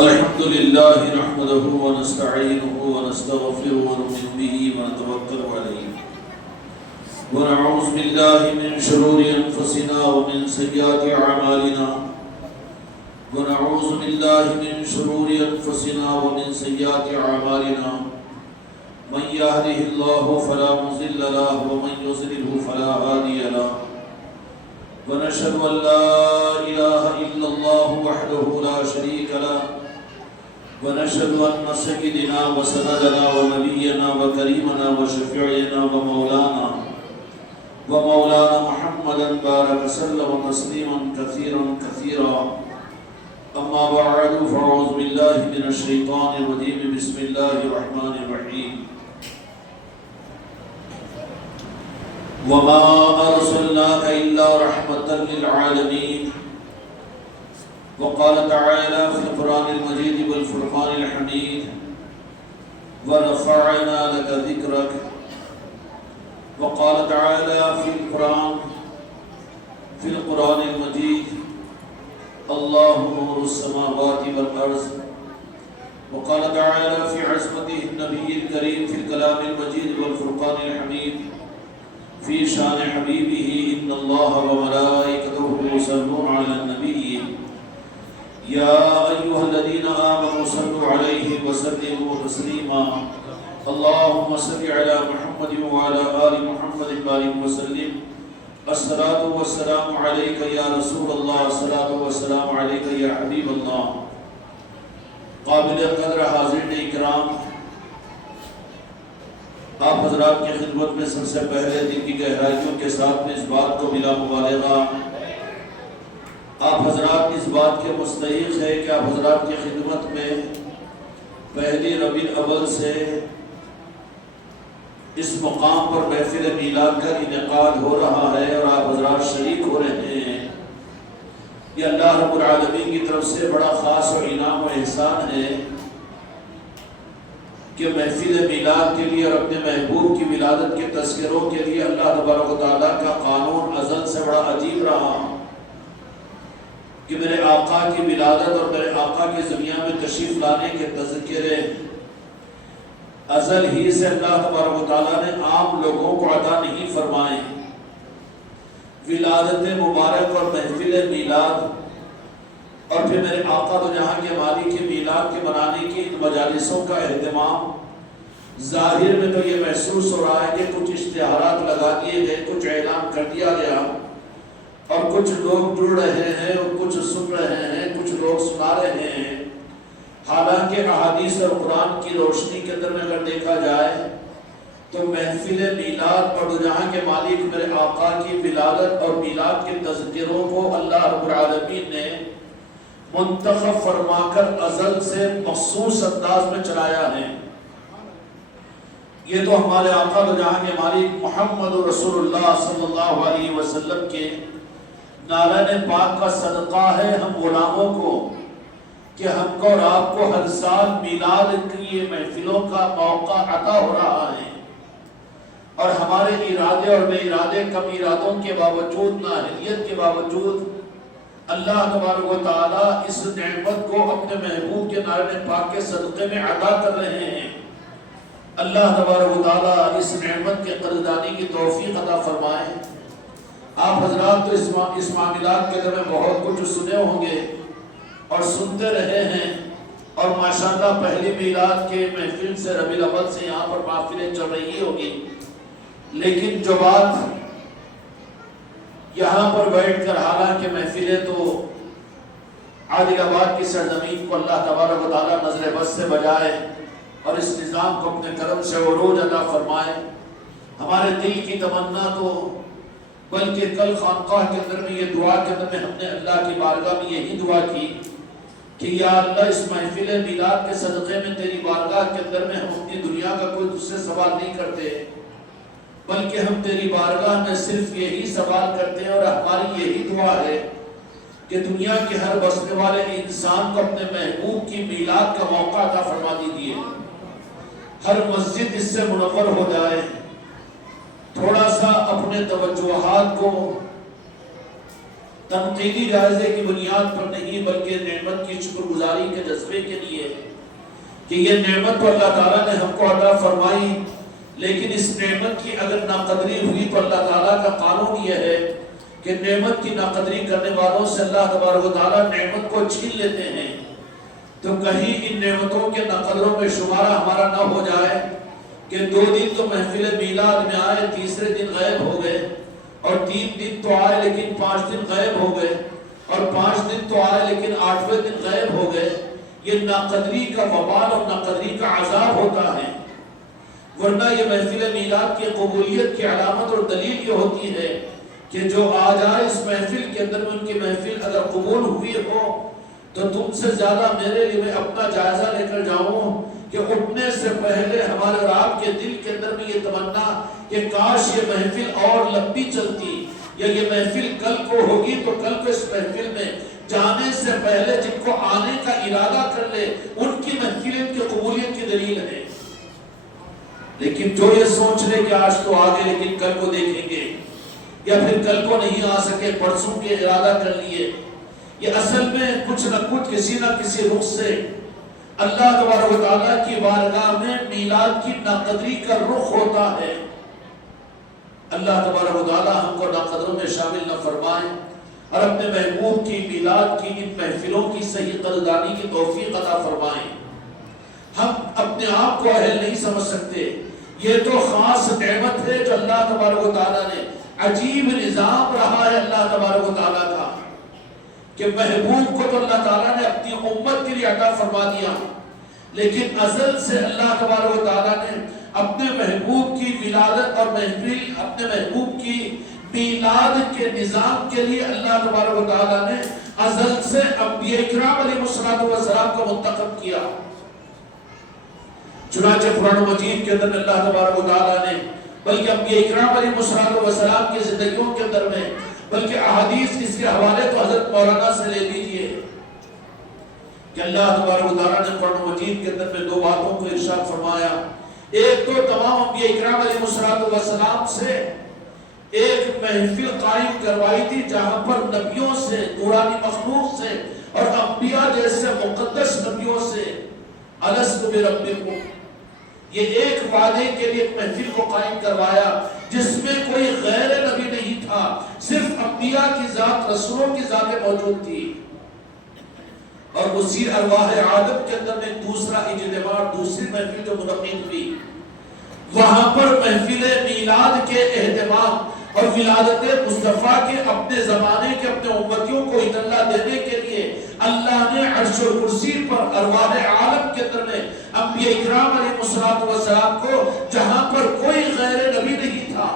الحمد لله نحمده ونستعينه ونستغفره ونؤمن به ونتوكل عليه ونعوذ بالله من شرور أنفسنا ومن سيئات أعمالنا ونعوذ بالله من شرور أنفسنا ومن سيئات أعمالنا من يهده الله فلا مضل له ومن يضلل فلا هادي له ونشهد أن لا إله إلا الله وحده لا شريك له ونشهد أن سيدنا وسندنا ونبينا وكريمنا وشفيعنا ومولانا محمدا بارك وسلم تسليما كثيرا كثيرا أما بعد فأعوذ بالله من الشيطان الرجيم بسم الله الرحمن الرحيم وما أرسلناك إلا رحمة للعالمين وقال تعالى في القرآن المجيد والفرقان الحميد ورفعنا لك ذكرك وقال تعالى في القرآن المجيد الله نور السماوات والأرض وقال تعالى في عصمته النبي الكريم في الكلام المجيد والفرقان الحميد في شان حبيبه إن الله وملائكته يصلون على النبي يا أيها الذين آمنوا صلوا عليه وسلموا تسليما اللهم صل على محمد وعلى آل محمد وبارك وسلم الصلاة والسلام عليك يا رسول الله الصلاة والسلام عليك يا حبيب الله قابل قدر حاضرین اکرام، آپ حضرات کی خدمت میں سب سے پہلے دل کی گہرائیوں کے ساتھ میں اس بات کو بلا مبالغہ آپ حضرات اس بات کے مستحق ہے کہ آپ حضرات کی خدمت میں پہلی ربیع الاول سے اس مقام پر محفل میلاد کا انعقاد ہو رہا ہے اور آپ حضرات شریک ہو رہے ہیں۔ یہ اللہ رب العالمین کی طرف سے بڑا خاص و انعام و احسان ہے کہ محفل میلاد کے لیے اور اپنے محبوب کی ولادت کے تذکروں کے لیے اللہ تبارک و تعالیٰ کا قانون ازل سے بڑا عجیب رہا کہ میرے آقا کی ولادت اور میرے آقا کی دنیا میں تشریف لانے کے تذکرے ازل ہی سے اللہ تبارک و تعالیٰ نے عام لوگوں کو عطا نہیں فرمائے۔ ولادت مبارک اور محفل میلاد اور پھر میرے آقا تو جہاں کے مالک کے میلاد کے منانے کی ان مجالسوں کا اہتمام ظاہر میں تو یہ محسوس ہو رہا ہے کہ کچھ اشتہارات لگا دیے گئے، کچھ اعلان کر دیا گیا اور کچھ لوگ جڑ رہے ہیں اور کچھ سن رہے ہیں، کچھ لوگ سنا رہے ہیں۔ حالانکہ احادیث اور قرآن کی روشنی کے اندر میں اگر دیکھا جائے تو محفل میلاد اور جہاں کے مالک میرے آقا کی ولادت اور میلاد کے تذکروں کو اللہ رب العالمین نے منتخب فرما کر ازل سے مخصوص انداز میں چلایا ہے۔ یہ تو ہمارے آقا تو جہاں کے مالک محمد رسول اللہ صلی اللہ علیہ وسلم کے نارائن پاک کا صدقہ ہے ہم غلاموں کو کہ ہم کو اور آپ کو ہر سال میلاد کی یہ محفلوں کا موقع عطا ہو رہا ہے، اور ہمارے ارادے اور بے ارادے کم ارادوں کے باوجود، نااہلیت کے باوجود اللہ تبارک و تعالیٰ اس نعمت کو اپنے محبوب کے نارائن پاک کے صدقے میں عطا کر رہے ہیں۔ اللہ تبارک و تعالیٰ اس نعمت کے قدردانی کی توفیق عطا فرمائے۔ آپ حضرات تو اس معاملات کے اندر میں بہت کچھ سنے ہوں گے اور سنتے رہے ہیں، اور ماشاءاللہ پہلی میلاد کے محفل سے ربیع الاول سے یہاں پر محفلیں چل رہی ہوگی، لیکن جو بات یہاں پر بیٹھ کر حالانکہ محفلیں تو عادل آباد کی سرزمین کو اللہ تبارک و تعالیٰ نظر بس سے بجائے اور اس نظام کو اپنے کرم سے عروج عطا فرمائے۔ ہمارے دل کی تمنا تو بلکہ کل خانقاہ کے اندر میں یہ دعا کے اندر میں ہم نے اللہ کی بارگاہ میں یہی دعا کی کہ یا اللہ اس محفل میلاد کے صدقے میں تیری بارگاہ کے اندر میں ہم اپنی دنیا کا کوئی تجھ سے سوال نہیں کرتے، بلکہ ہم تیری بارگاہ میں صرف یہی سوال کرتے ہیں اور ہماری یہی دعا ہے کہ دنیا کے ہر بسنے والے انسان کو اپنے محبوب کی میلاد کا موقع عطا فرما دیجیے، ہر مسجد اس سے منور ہو جائے، تھوڑا سا اپنے توجہات کو تنقیدی جائزے کی بنیاد پر نہیں بلکہ نعمت کی شکر گزاری کے جذبے کے لیے کہ یہ نعمت تو اللہ تعالیٰ نے ہم کو عطا فرمائی، لیکن اس نعمت کی اگر ناقدری ہوئی تو اللہ تعالیٰ کا قانون یہ ہے کہ نعمت کی ناقدری کرنے والوں سے اللہ تبارک و تعالیٰ نعمت کو چھین لیتے ہیں۔ تو کہیں ان نعمتوں کے ناقدروں میں شمارہ ہمارا نہ ہو جائے کہ 2 دن تو محفل میلاد میں آئے، تیسرے دن غائب ہو گئے، اور 3 دن تو آئے لیکن 5 دن غائب ہو گئے، اور 5 دن تو آئے لیکن 8ویں دن غائب ہو گئے۔ یہ ناقدری کا وبال اور ناقدری کا عذاب ہوتا ہے، ورنہ یہ محفل میلاد کی قبولیت کی علامت اور دلیل یہ ہوتی ہے کہ جو آ جائے اس محفل کے اندر میں، ان کی محفل اگر قبول ہوئی ہو تو تم سے زیادہ میرے لیے میں اپنا جائزہ لے کر جاؤں کہ اٹھنے سے پہلے ہمارے اور آپ کے دل کے اندر میں یہ تمنا کہ کاش یہ محفل اور لمبی چلتی، یا یہ محفل کل کو ہوگی تو کل کو اس محفل میں جانے سے پہلے جن کو آنے کا ارادہ کر لے ان کی محفل کی قبولیت کی دلیل ہے۔ لیکن جو یہ سوچ لے کہ آج تو آگے لیکن کل کو دیکھیں گے، یا پھر کل کو نہیں آ سکے پرسوں کے ارادہ کر لیے، یہ اصل میں کچھ نہ کچھ کسی نہ کسی رخ سے اللہ تبارک و تعالیٰ کی بارگاہ میں میلاد کی ناقدری کا رخ ہوتا ہے۔ اللہ تبارک و تعالیٰ ہم کو ناقدروں میں شامل نہ فرمائے اور اپنے محبوب کی میلاد کی ان محفلوں کی صحیح قدردانی کی توفیق عطا فرمائیں۔ ہم اپنے آپ کو اہل نہیں سمجھ سکتے، یہ تو خاص نعمت ہے جو اللہ تبارک و تعالیٰ نے، عجیب نظام رہا ہے اللہ تبارک و تعالیٰ کا کہ محبوب کو تو اللہ تعالیٰ نے اپنی امت کے لیے عطا فرما دیا، لیکن ازل سے اللہ تبارک و تعالیٰ نے اپنے محبوب کی ولادت اور محفل، اپنے محبوب کی میلاد کے نظام کے لیے اللہ تبارک و تعالیٰ نے ازل سے انبیاء کرام علیہ السلام کو منتخب کیا۔ چنانچہ قرآن مجید کے اندر اللہ تبارک و تعالیٰ نے بلکہ انبیاء کرام علیہ السلام کی زندگیوں کے اندر میں، بلکہ احادیث اس کے حوالے تو حضرت مولانا سے لے لیجئے کہ اللہ تبارک و تعالیٰ نے قرآن مجید کے اندر میں 2 باتوں کو ارشاد فرمایا۔ ایک تو تمام انبیاء کرام علیہ السلام سے ایک محفل قائم کروائی تھی جہاں پر نبیوں سے، نورانی مخلوق سے اور انبیاء جیسے مقدس نبیوں سے الست بربکم، یہ ایک وعدے کے لیے ایک محفل کو قائم کروایا جس میں کوئی غیر نبی نہیں تھا، صرف انبیاء کی ذات، رسولوں کی ذاتیں موجود تھی۔ اور اسی ارواح آدم کے اندر میں دوسرا اجتماع، دوسری محفل جو منعقد ہوئی، وہاں پر محفل میلاد کے اہتمام اور ولادت مصطفیٰ کے اپنے زمانے کے اپنے امتیوں کو اطلاع دینے کے لیے اللہ نے عرش و کرسی پر ارواح عالم کے اندر میں انبیاء اکرام علیہ السلام کو، جہاں پر کوئی غیر نبی نہیں تھا،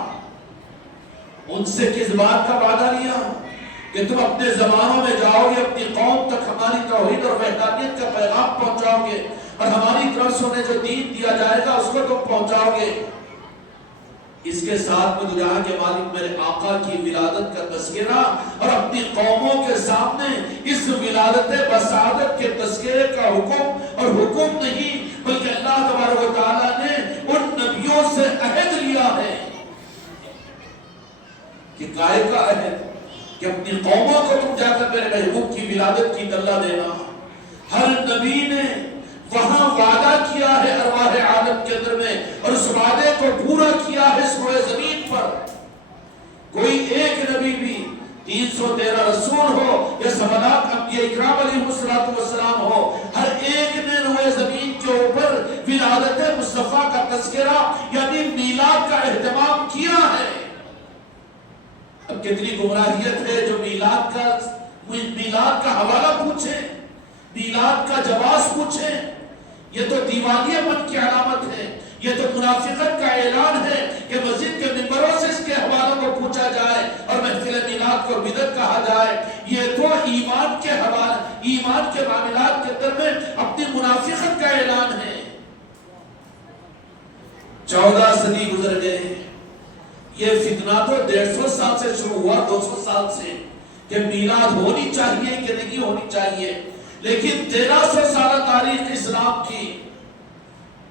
ان سے کس بات کا وعدہ لیا کہ تم اپنے زمانوں میں جاؤ گے، اپنی قوم تک ہماری توحید اور وحدانیت کا پیغام پہنچاؤ گے، اور ہماری طرف سے انہیں جو دین دیا جائے گا اس کو تم پہنچاؤ گے۔ اس کے ساتھ میں جہاں کے مالک میرے آقا کی ولادت کا تذکرہ اور اپنی قوموں کے سامنے اس ولادت بسعادت کے تذکرے کا حکم، اور حکم نہیں بلکہ اللہ تبارک و تعالیٰ نے ان نبیوں سے عہد لیا ہے کہ قائل کا عہد کہ اپنی قوموں کو تم جا کر میرے محبوب کی ولادت کی اطلاع دینا۔ ہر نبی نے وہاں وعدہ کیا ہے ارواح عالم کے اندر میں، اور اس وعدے کو پورا کیا ہے اس روئے زمین پر۔ کوئی ایک نبی بھی 313 رسول ہو یا سبلاک انبیاء اکرام علیہ السلام ہو، ہر ایک نے روئے زمین کے اوپر ولادت مصطفیٰ کا تذکرہ یعنی میلاد کا اہتمام کیا ہے۔ اب کتنی گمراہیت ہے جو میلاد کا حوالہ پوچھے، میلاد کا جواز پوچھے، یہ تو دیوانیہ من کی علامت ہے، یہ تو منافقت کا اعلان ہے کہ مسجد کے ممبروں سے اس کے حوالوں کو پوچھا جائے اور محفل میلاد کو بدعت کہا جائے۔ یہ تو ایمان کے حوالے، ایمان کے معاملات کے اندر میں اپنی منافقت کا اعلان ہے۔ 14 صدی گزر گئے، یہ فتنہ تو 150 سال سے شروع ہوا، 200 سال سے، کہ میلاد ہونی چاہیے کہ نہیں ہونی چاہیے، لیکن 1300 سالہ تاریخ اسلام کی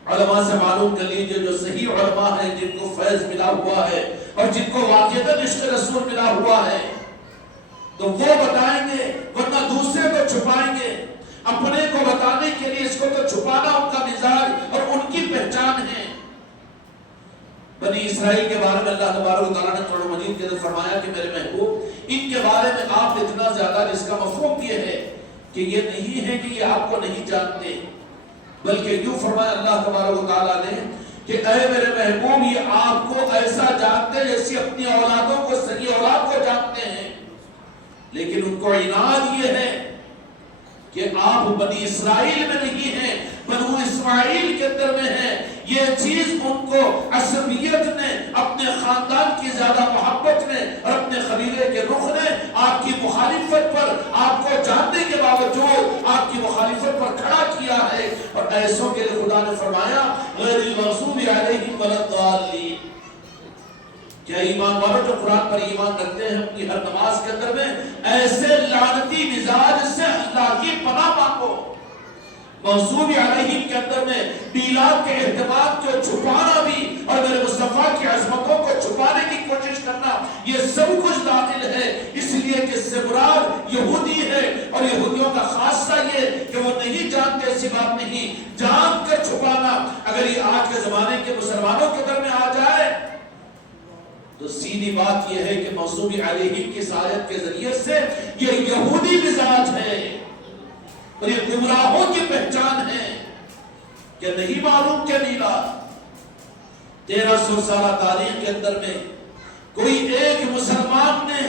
علماء سے معلوم کر لیجئے، جو صحیح علماء ہیں جن کو فیض ملا ہوا ہے اور جن کو واقعتاً عشق رسول ملا ہوا ہے، تو وہ بتائیں گے، ورنہ دوسرے کو چھپائیں گے. اپنے کو بتانے کے لیے اس کو تو چھپانا ان کا مزاج اور ان کی پہچان ہے. بنی اسرائیل کے بارے میں اللہ تبارک و تعالیٰ نے قرآن مجید کے اندر فرمایا کہ میرے محبوب ان کے بارے میں آپ اتنا زیادہ، جس کا مفہوم یہ ہے کہ یہ نہیں ہے کہ یہ آپ کو نہیں جانتے، بلکہ یوں فرمایا اللہ تبارک و تعالیٰ نے کہ اے میرے محبوب یہ آپ کو ایسا جانتے جیسے اپنی اولادوں کو، صحیح اولاد کو جانتے ہیں. لیکن ان کو عناد یہ ہے کہ آپ بنی اسرائیل میں نہیں ہیں، بنو اسماعیل کے اندر میں ہیں. یہ چیز ان کو عصبیت نے، اپنے خاندان کی زیادہ محبت نے اور اپنے قبیلے کے رخ نے آپ کی مخالفت پر، آپ کو جاننے کے باوجود آپ کی مخالفت پر کھڑا کیا ہے. اور ایسوں کے لیے خدا نے فرمایا غیر المغضوب علیہم ولا الضالین. کیا ایمان والوں جو قرآن پر ایمان رکھتے ہیں اپنی ہر نماز کے اندر میں ایسے لعنتی مزاج سے اللہ کی پناہ مانگو. مغضوب علیہم کے اندر میں میلاد کے اہتمام کو چھپانا بھی اور میرے مصطفیٰ کی عظمتوں کو چھپانے کی کوشش کرنا، یہ سب کچھ داخل ہے. اس لیے کہ اس سے مراد یہودی ہے، اور یہودیوں کا خاصہ یہ کہ وہ نہیں جانتے، ایسی بات نہیں، جان کر چھپانا. اگر یہ آج کے زمانے کے مسلمانوں کے اندر میں آ جائے تو سیدھی بات یہ ہے کہ مغضوب علیہم کی آیت کے ذریعے سے یہ یہودی مزاج ہے اور یہ گمراہوں کی پہچان ہے. کہ نہیں معلوم کہ میلاد 1300 سالہ تاریخ کے اندر میں کوئی ایک مسلمان نے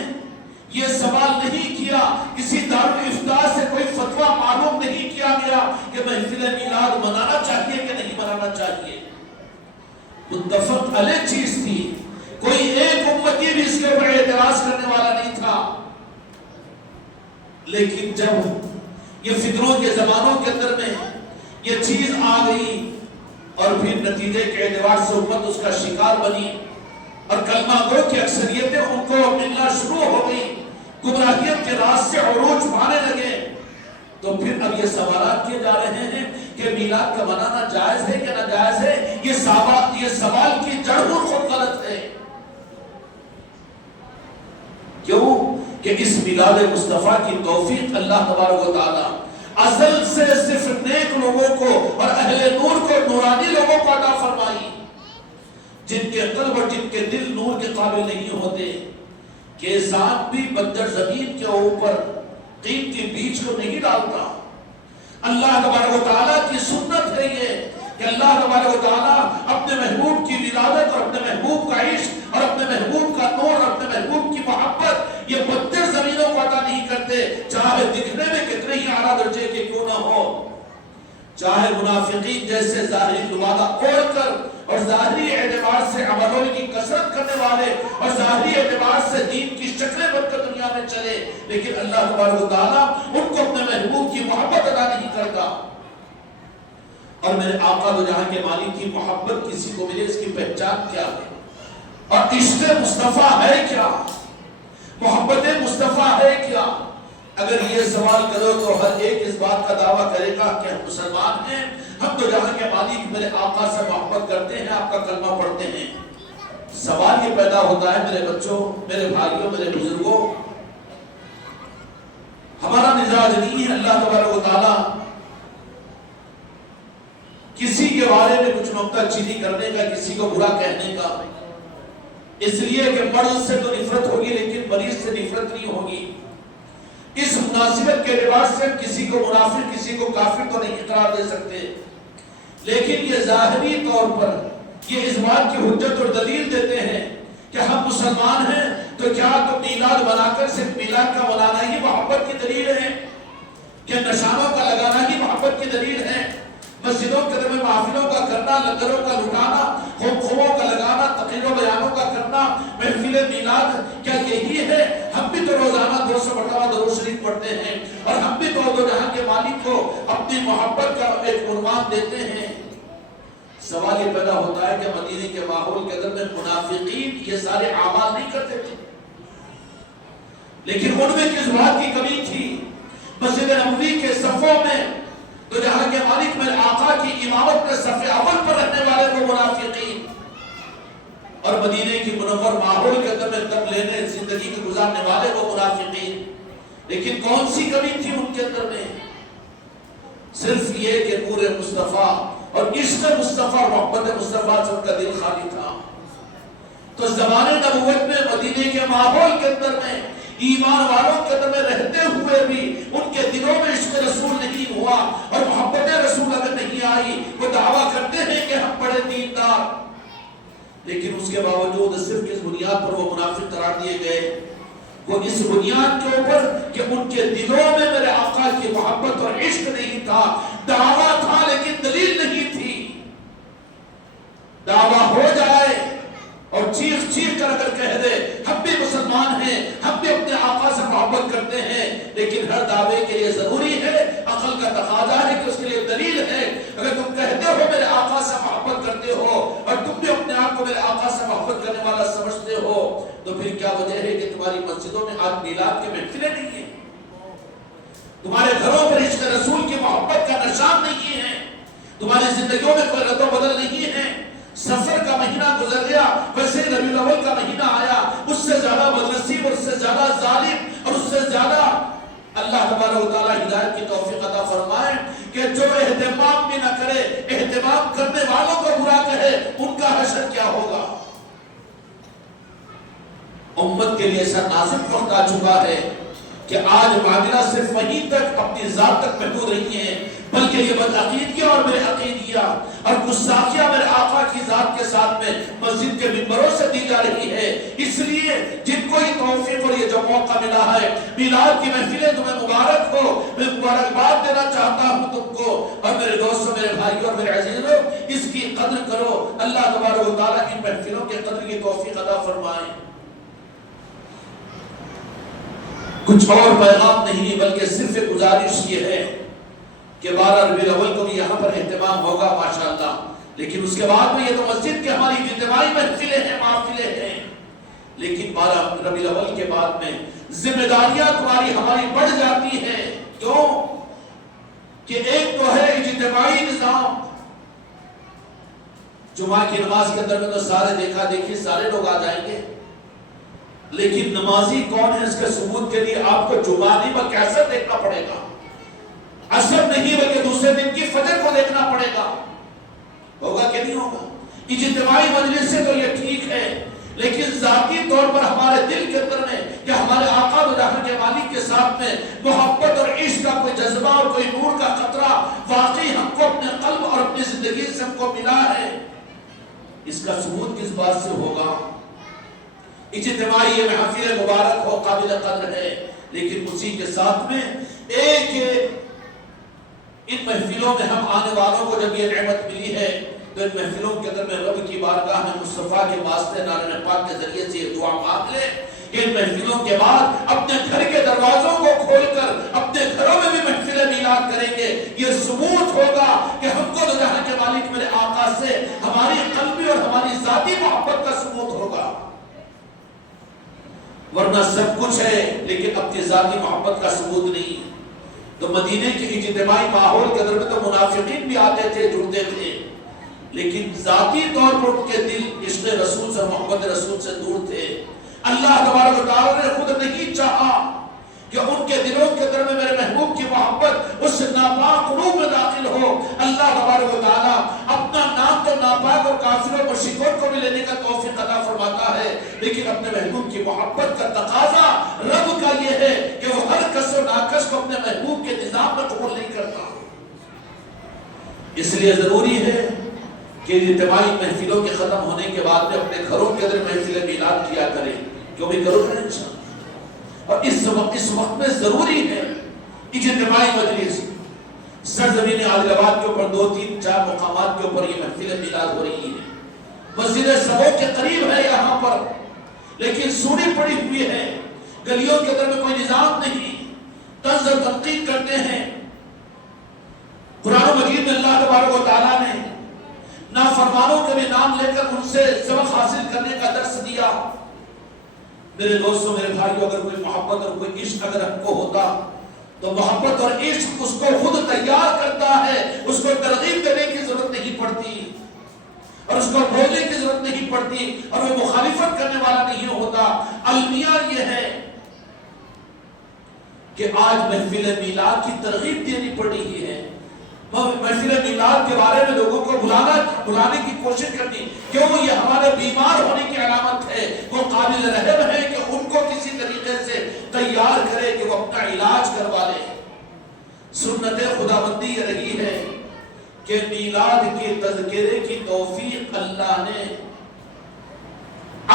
یہ سوال نہیں کیا، کسی دارالفتاء سے کوئی فتویٰ معلوم نہیں کیا گیا کہ محفل میلاد منانا چاہیے کہ نہیں منانا چاہیے. متفق علیہ چیز تھی، کوئی ایک امتی بھی اس کے اوپر اعتراض کرنے والا نہیں تھا. لیکن جب یہ فکروں کے زمانوں کے اندر میں یہ چیز آ گئی اور پھر نتیجے کے اعتبار سے امت اس کا شکار بنی اور کلمہ گو کی اکثریتیں ان کو ملنا شروع ہو گئی، گمراہیت کے راستے عروج پانے لگے، تو پھر اب یہ سوالات کیے جا رہے ہیں کہ میلاد کا منانا جائز ہے کہ ناجائز ہے. یہ سوال کی جڑ خود غلط ہے. کیوں کہ اس میلاد مصطفیٰ کی توفیق اللہ تبارک و تعالی ازل سے صرف نیک لوگوں کو اور اہل نور کو، نورانی لوگوں کو عطا فرمائی، جن کے قلب اور جن کے دل نور کے قابل نہیں ہوتے. کہ سانپ بھی بنجر زمین کے اوپر قیمتی بیج کو نہیں ڈالتا. اللہ تبارک و تعالیٰ کی سنت ہے یہ کہ اللہ تبارک و تعالیٰ اپنے محبوب کی ولادت اور اپنے محبوب کا عشق اور اپنے محبوب کا نور اور اپنے محبوب کی محبت یہ بنجر زمینوں کو عطا نہیں کرتے، چاہے دکھنے میں کتنے ہی اعلیٰ درجے کے کیوں نہ ہو، چاہے منافقین جیسے ظاہری لبادہ اوڑھ کر اور ظاہری اعتبار سے عملوں کی کثرت کرنے والے اور ظاہری اعتبار سے دین کی شکلیں بن کر دنیا میں چلے، لیکن اللہ تبارک و تعالیٰ ان کو اپنے محبوب کی محبت ادا نہیں کرتا. اور میرے آقا دو جہاں کے مالک کی محبت کسی کو ملے، اس کی پہچان کیا ہے اور عشق مصطفیٰ ہے کیا، محبت مصطفیٰ ہے کیا. اگر یہ سوال کرو تو ہر ایک اس بات کا دعویٰ کرے گا کہ ہم مسلمان ہیں، ہم تو جہاں کے مالک میرے آقا سے محبت کرتے ہیں، آپ کا کلمہ پڑھتے ہیں. سوال یہ پیدا ہوتا ہے میرے بچوں، میرے بھائیوں، میرے بزرگوں، ہمارا مزاج نہیں ہے اللہ تبارک و تعالیٰ کسی کے بارے میں کچھ نکتہ چینی کرنے کا، کسی کو برا کہنے کا. اس لیے کہ مرض سے تو نفرت ہوگی لیکن مریض سے نفرت نہیں ہوگی. اس مناسبت کے اعتبار سے ہم کسی کو منافق، کسی کو کافر تو نہیں قرار دے سکتے، لیکن یہ ظاہری طور پر یہ اس بات کی حجت اور دلیل دیتے ہیں کہ ہم مسلمان ہیں تو کیا تو میلاد بنا کر صرف میلاد کا منانا ہی محبت کی دلیل ہے؟ کہ نشانوں کا لگانا ہی محبت کی دلیل ہے؟ مسجدوں کے اندر محفلوں کا کرنا، لنگروں کا لٹانا، خوبوں کا لگانا، تقریر و بیانوں کا کرنا، محفل میلاد کیا یہی ہے؟ ہم بھی تو روزانہ 200 مرتبہ درود شریف پڑھتے ہیں اور ہم بھی تو دو جہاں کے مالک کو اپنی محبت کا ایک عنوان دیتے ہیں. سوال یہ پیدا ہوتا ہے کہ مدینے کے ماحول کے اندر میں منافقین یہ سارے اعمال نہیں کرتے تھے، لیکن ان میں کس بات کی کمی تھی؟ مسجد نبوی کے صفوں میں تو جہاں کے مالک میرے آقا کی امامت میں صف اول پر رہنے والے کو منافقین، اور مدینے کی منور ماحول کے اندر میں دم لینے زندگی کے گزارنے والے کو منافقین. لیکن کون سی کمی تھی ان کے اندر میں؟ صرف یہ کہ نور مصطفیٰ اور عشق مصطفیٰ اور محبت مصطفیٰ سے ان کا دل خالی تھا۔ تو زمان نبوت میں مدینے کے ماحول کے اندر میں ایمان والوں کے اندر میں رہتے ہوئے بھی ان کے دلوں میں عشق رسول نہیں ہوا اور محبت رسول اگر نہیں آئی۔ وہ دعویٰ کرتے ہیں کہ ہم بڑے دیندار، لیکن اس کے باوجود صرف اس بنیاد پر وہ منافق قرار دیے گئے، وہ اس بنیاد کے اوپر کہ ان کے دلوں میں میرے آقا کی محبت اور عشق نہیں تھا۔ دعویٰ تھا لیکن دلیل نہیں تھی۔ دعویٰ ہو جائے اور چیخ چیخ کر اگر کہہ دے ہم بھی مسلمان ہیں، ہم بھی اپنے آقا سے محبت کرتے ہیں، لیکن ہر دعوے کے لیے ضروری ہے، عقل کا تقاضا ہے کہ اس کے لیے دلیل ہے۔ اگر تم کہتے ہو میرے آقا سے محبت کرتے ہو اور تم بھی اپنے آپ کو میرے آقا سے محبت کرنے والا سمجھتے ہو، تو پھر کیا وجہ ہے کہ تمہاری مسجدوں میں آج میلاد کے محفلیں نہیں ہیں، تمہارے گھروں پر عشق رسول کی محبت کا نشان نہیں ہے، تمہاری زندگیوں میں کوئی رد و بدل نہیں ہے۔ سفر کا مہینہ گزر گیا، ویسے ربیع الاول کا مہینہ آیا، اس سے زیادہ بدنصیب اور اس سے زیادہ ظالم اور اس سے زیادہ اللہ تبارک و تعالی ہدایت کی توفیق عطا فرمائے کہ جو اہتمام بھی نہ کرے، اہتمام کرنے والوں کو برا کہے، ان کا حشر کیا ہوگا۔ امت کے لیے ایسا نازک وقت آ چکا ہے کہ آج معاملہ صرف وہیں تک اپنی ذات تک محدود نہیں ہے، بلکہ یہ بدعقیدگیاں اور بے عقیدگیاں اور گستاخیاں میرے آقا کی ذات کے ساتھ میں مسجد کے منبروں سے دی جا رہی ہے۔ اس لیے جن کو یہ توفیق اور یہ جو موقع ملا ہے، میلاد کی محفلیں تمہیں مبارک ہو، میں مبارکباد دینا چاہتا ہوں تم کو، اور میرے دوستوں، میرے بھائیوں اور میرے عزیزوں، اس کی قدر کرو۔ اللہ تبارک و تعالیٰ ان محفلوں کے قدر کی توفیق عطا فرمائے۔ کچھ اور پیغام نہیں بلکہ صرف ایک گزارش یہ ہے کہ 12 ربیع الاول کو بھی یہاں پر اہتمام ہوگا ماشاءاللہ، لیکن اس کے بعد میں یہ تو مسجد کے ہماری اجتماعی محفلیں ہیں، محفلیں ہیں، لیکن 12 ربیع الاول کے بعد میں ذمہ داریاں تمہاری ہماری بڑھ جاتی ہیں۔ کیوں کہ ایک تو ہے اجتماعی نظام، جمعہ کی نماز کے اندر میں تو سارے دیکھا دیکھی سارے لوگ آ جائیں گے، لیکن نمازی کون ہے اس کے ثبوت کے لیے آپ کو جمعہ نہیں بلکہ عصر دیکھنا پڑے گا، عصر نہیں بلکہ دوسرے دن کی فجر کو دیکھنا پڑے گا۔ ہوگا کہ نہیں ہوگا؟ اجتماعی مجلس سے تو یہ ٹھیک ہے، لیکن ذاتی طور پر ہمارے دل کے اندر میں کہ ہمارے آقا و جہاں کے مالک کے ساتھ میں محبت اور عشق کا کوئی جذبہ اور کوئی نور کا قطرہ واقعی ہم کو اپنے قلب اور اپنی زندگی سے ہم کو ملا ہے، اس کا ثبوت کس بات سے ہوگا؟ اجتماعی یہ محفل مبارک ہو، قابل قدر ہے، لیکن اسی کے ساتھ میں ایک ان محفلوں میں ہم آنے والوں کو جب یہ نعمت ملی ہے تو ان محفلوں کے اندر میں رب کی بارگاہ میں مصطفیٰ کے واسطے نارائن پاک کے ذریعے سے یہ دعا مانگ لے کہ ان محفلوں کے بعد اپنے گھر کے دروازوں کو کھول کر اپنے گھروں میں بھی محفل میلاد کریں گے۔ یہ ثبوت ہوگا کہ ہم کو تو جہاں کے مالک میرے آقا سے ہماری قلبی اور ہماری ذاتی محبت کا ثبوت ہوگا، ورنہ سب کچھ ہے لیکن اپنی ذاتی محبت کا ثبوت نہیں۔ تو مدینے کے اجتماعی ماحول کے اندر میں تو منافقین بھی آتے تھے، جڑتے تھے، لیکن ذاتی طور پر ان کے دل عشق رسول سے، محبت رسول سے دور تھے۔ اللہ تبارک و تعالیٰ نے خود نہیں چاہا کہ ان کے دلوں کے اندر میں میرے محبوب کی محبت اس ناپاک قلوب میں داخل ہو۔ اللہ تبارک و تعالیٰ اپنا نام تو ناپاک اور کافر و مشرکوں کو بھی لینے کا توفیق عطا فرماتا ہے، لیکن اپنے محبوب کی محبت کا تقاضا رب کا یہ ہے کہ وہ ہر کس و ناکس کو اپنے محبوب کے نظام میں قبول نہیں کرتا۔ اس لیے ضروری ہے کہ اجتماعی محفلوں کے ختم ہونے کے بعد میں اپنے گھروں کے اندر محفل میلاد کیا کریں، جو بھی کرو کریں انشاءاللہ۔ اور اس وقت میں ضروری ہے اجتماعی مجلس۔ سرزمین عادل آباد کے اوپر 2 3 4 مقامات کے اوپر یہ محفل میلاد ہو رہی ہے، مسجد سبو کے قریب ہے یہاں پر، لیکن سوڑی پڑی ہوئی ہے، گلیوں کے اندر میں کوئی نظام نہیں، طنز و تنقید کرتے ہیں۔ قرآن مجید میں اللہ تبارک و تعالیٰ نے نافرمانوں کے بھی نام لے کر ان سے سبق حاصل کرنے کا درس دیا۔ میرے دوستوں، میرے بھائیوں، اگر کوئی محبت اور کوئی عشق اگر ہم کو ہوتا تو محبت اور عشق اس کو خود تیار کرتا ہے، اس کو ترغیب دینے کی ضرورت نہیں پڑتی اور اس کو بولنے کی ضرورت نہیں پڑتی اور وہ مخالفت کرنے والا نہیں ہوتا۔ المیہ یہ ہے کہ آج محفل میلاد کی ترغیب دینی پڑی ہی ہے. محفل میلاد کے بارے میں لوگوں کو بلانے کی کوشش کرنی، کیوں؟ یہ ہمارے بیمار ہونے کی علامت ہے. وہ قابل رحم ہے کہ ان کو کسی طریقے سے تیار کرے کہ وہ اپنا علاج کروا لے. سنت خداوندی یہ رہی ہے کہ میلاد کے تذکرے کی توفیق اللہ نے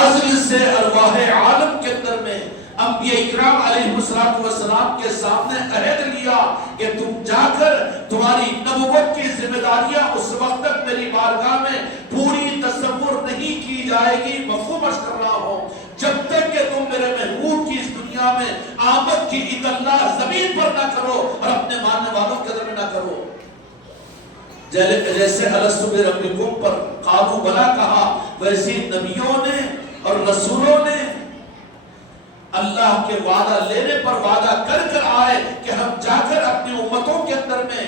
ازل سے ارواح عالم کے اندر میں انبیاء اکرام علیہ السلام کے سامنے عہد لیا کہ تم جا کر تمہاری نبوت کی ذمہ داریاں اس وقت تک میری بارگاہ میں پوری تصور نہیں کی جائے گی، مفہوم کر رہا ہوں، جب تک کہ تم میرے محبوب کی اس دنیا میں آمد کی اطلاع زمین پر نہ کرو اور اپنے ماننے والوں کے در میں نہ کرو. جیسے الستو بربکم پر قالوا بلا کہا، ویسے نبیوں نے اور رسولوں نے اللہ کے وعدہ لینے پر وعدہ کر آئے کہ ہم جا کر اپنی امتوں کے اندر میں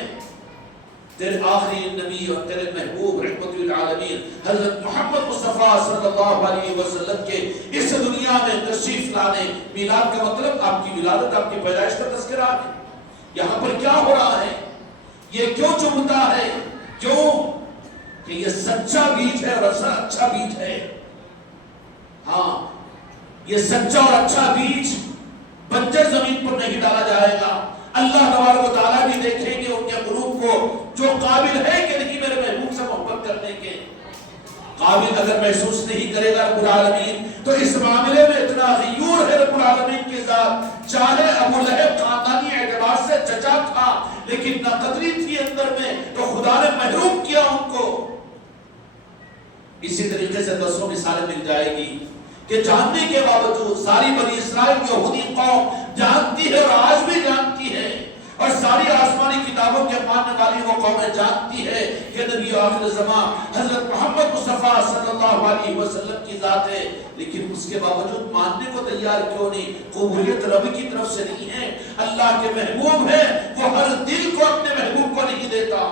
تیرے آخری نبی اور تیرے محبوب رحمت للعالمین حضرت محمد مصطفیٰ صلی اللہ علیہ وسلم کے اس دنیا میں تشریف لانے. میلاد کا مطلب آپ کی ولادت، آپ کی پیدائش کا تذکرہ ہے. یہاں پر کیا ہو رہا ہے؟ یہ کیوں چمتا ہے؟ کیوں؟ کہ یہ سچا بیج ہے اور اچھا بیج ہے. ہاں، یہ سچا اور اچھا بیج بنجر زمین پر نہیں ڈالا جائے گا. اللہ تبارک و تعالیٰ بھی دیکھیں گے ان کے قلوب کو، جو قابل ہے کہ نہیں میرے محبوب سے محبت کرنے کے. قابل اگر محسوس نہیں کرے گا رب العالمین تو اس معاملے میں اتنا غیور ہے رب العالمین کی ذات. چاہے ابو لہب خاندانی اعتبار سے چچا تھا لیکن نہ قدری تھی اندر میں، تو خدا نے محروم کیا ان کو. اسی طریقے سے دوسروں مثالیں مل جائے گی کہ جاننے کے باوجود ساری بنی اسرائیل یہودی قوم جانتی ہے اور آج بھی جانتی ہے، اور ساری آسمانی کتابوں کے ماننے والی وہ قومیں جانتی ہے کہ نبی آخر زمان حضرت محمد مصطفیٰ صلی اللہ علیہ وسلم کی ذات ہے، لیکن اس کے باوجود ماننے کو تیار کیوں نہیں؟ قبولیت رب کی طرف سے نہیں ہے. اللہ کے محبوب ہے، وہ ہر دل کو اپنے محبوب کو نہیں دیتا.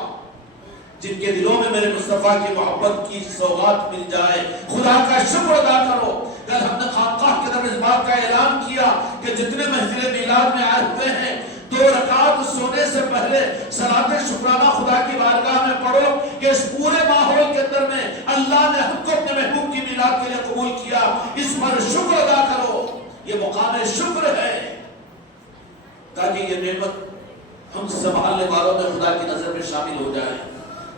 جن کے دلوں میں میرے مصطفیٰ کی محبت کی سوغات مل جائے، خدا کا شکر ادا کرو. کل ہم نے خانقاہ کے اندر اس بات کا اعلان کیا کہ جتنے محفل میلاد میں آئے ہوئے ہیں 2 رکعت سونے سے پہلے صلاۃ شکرانہ خدا کی بارگاہ میں پڑھو کہ اس پورے ماحول کے اندر میں اللہ نے ہم کو اپنے محبوب کی میلاد کے لیے قبول کیا. اس پر شکر ادا کرو. یہ مقام شکر ہے تاکہ یہ نعمت ہم سنبھالنے والوں میں خدا کی نظر میں شامل ہو جائے.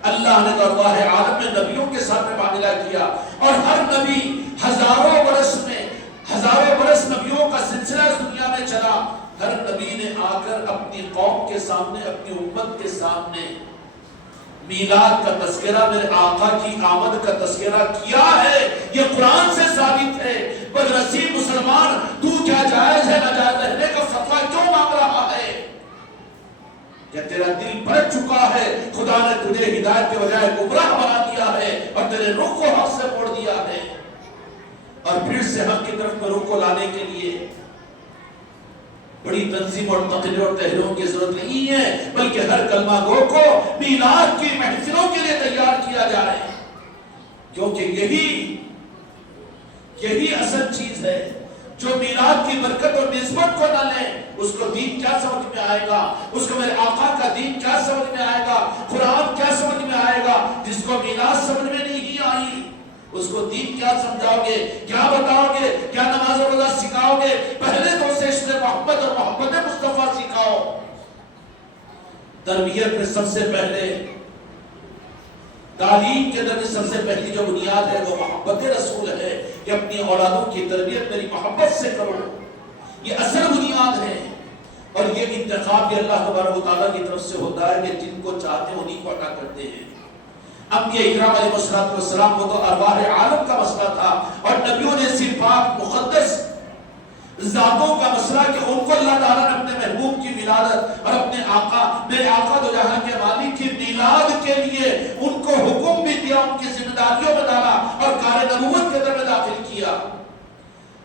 اللہ نے ارواح عالم میں نبیوں کے ساتھ معاملہ کیا، اور ہر نبی ہزاروں برس نبیوں کا سلسلہ اس دنیا میں چلا. ہر نبی نے آ کر اپنی قوم کے سامنے، اپنی امت کے سامنے میلاد کا تذکرہ، میرے آقا کی آمد کا تذکرہ کیا ہے. یہ قرآن سے ثابت ہے. بدنصیب مسلمان، تو کیا جائز ہے ناجائز رہنے کا فتویٰ کیوں مانگ رہا ہے؟ کہ تیرا دل بڑھ چکا ہے، خدا نے تجھے ہدایت کے بجائے گمراہ بنا دیا ہے اور تیرے رخ کو حق سے موڑ دیا ہے. اور پھر سے حق کی طرف میں رخ کو لانے کے لیے بڑی تنظیم اور تقریر اور تحریروں کی ضرورت نہیں ہے، بلکہ ہر کلمہ گو کو میلاد کی محفلوں کے لیے تیار کیا جائے، کیونکہ یہی اصل چیز ہے. جو میلاد کی برکت اور نسبت کو نہ لے اس کو دین کیا سمجھ میں آئے گا؟ اس کو میرے آقا کا دین کیا سمجھ میں آئے گا؟ قرآن کیا سمجھ میں آئے گا؟ جس کو میلاد سمجھ میں نہیں آئی اس کو دین کیا سمجھاؤ گے؟ کیا بتاؤ گے؟ کیا نماز و روزہ سکھاؤ گے؟ پہلے تو اسے عشق محبت اور محبت مصطفیٰ سکھاؤ. تربیت میں سب سے پہلے، تعلیم کے اندر سب سے پہلی جو بنیاد ہے وہ محبت رسول ہے کہ اپنی اولادوں کی تربیت میری محبت سے کرو. یہ اصل بنیاد ہے، اور یہ انتخاب بھی اللہ تبارک و تعالیٰ کی طرف سے ہوتا ہے کہ جن کو چاہتے ہیں انہیں کو عطا کرتے ہیں. انبیاء اکرام علیہ السلام کو تو ارواح عالم کا مسئلہ تھا، اور نبیوں نے صرف پاک مقدس ذاتوں کا مسئلہ کہ ان کو اللہ تعالیٰ نے اپنے محبوب کی ولادت اور اپنے آقا، میرے آقا دو جہاں کے مالک کی میلاد کے لیے ان کو حکم بھی دیا، ان کی ذمہ داریوں میں ڈالا اور کار نبوت کے اندر میں داخل کیا.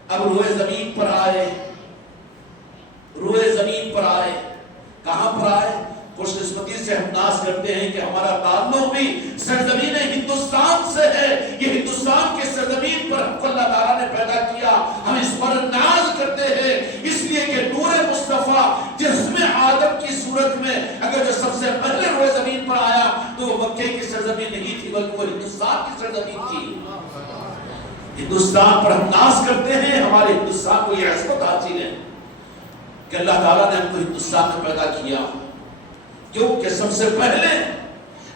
اب روئے زمین پر آئے، کہاں پر آئے؟ خوش قسمتی سے ہم ناز کرتے ہیں کہ ہمارا تعلق بھی سرزمین ہندوستان سے ہے. یہ ہندوستان کے سرزمین پر ہم کو اللہ تعالیٰ نے پیدا کیا، ہم اس پر ناز کرتے ہیں اس لیے کہ نور مصطفیٰ جس مکے کی سرزمین نہیں تھی بلکہ وہ ہندوستان کی سرزمین تھی۔ ہندوستان پر ہم ناز کرتے ہیں، ہمارے ہندوستان کو یہ عظمت حاصل ہے کہ اللہ تعالیٰ نے ہم کو ہندوستان میں پیدا کیا، کیونکہ سب سے پہلے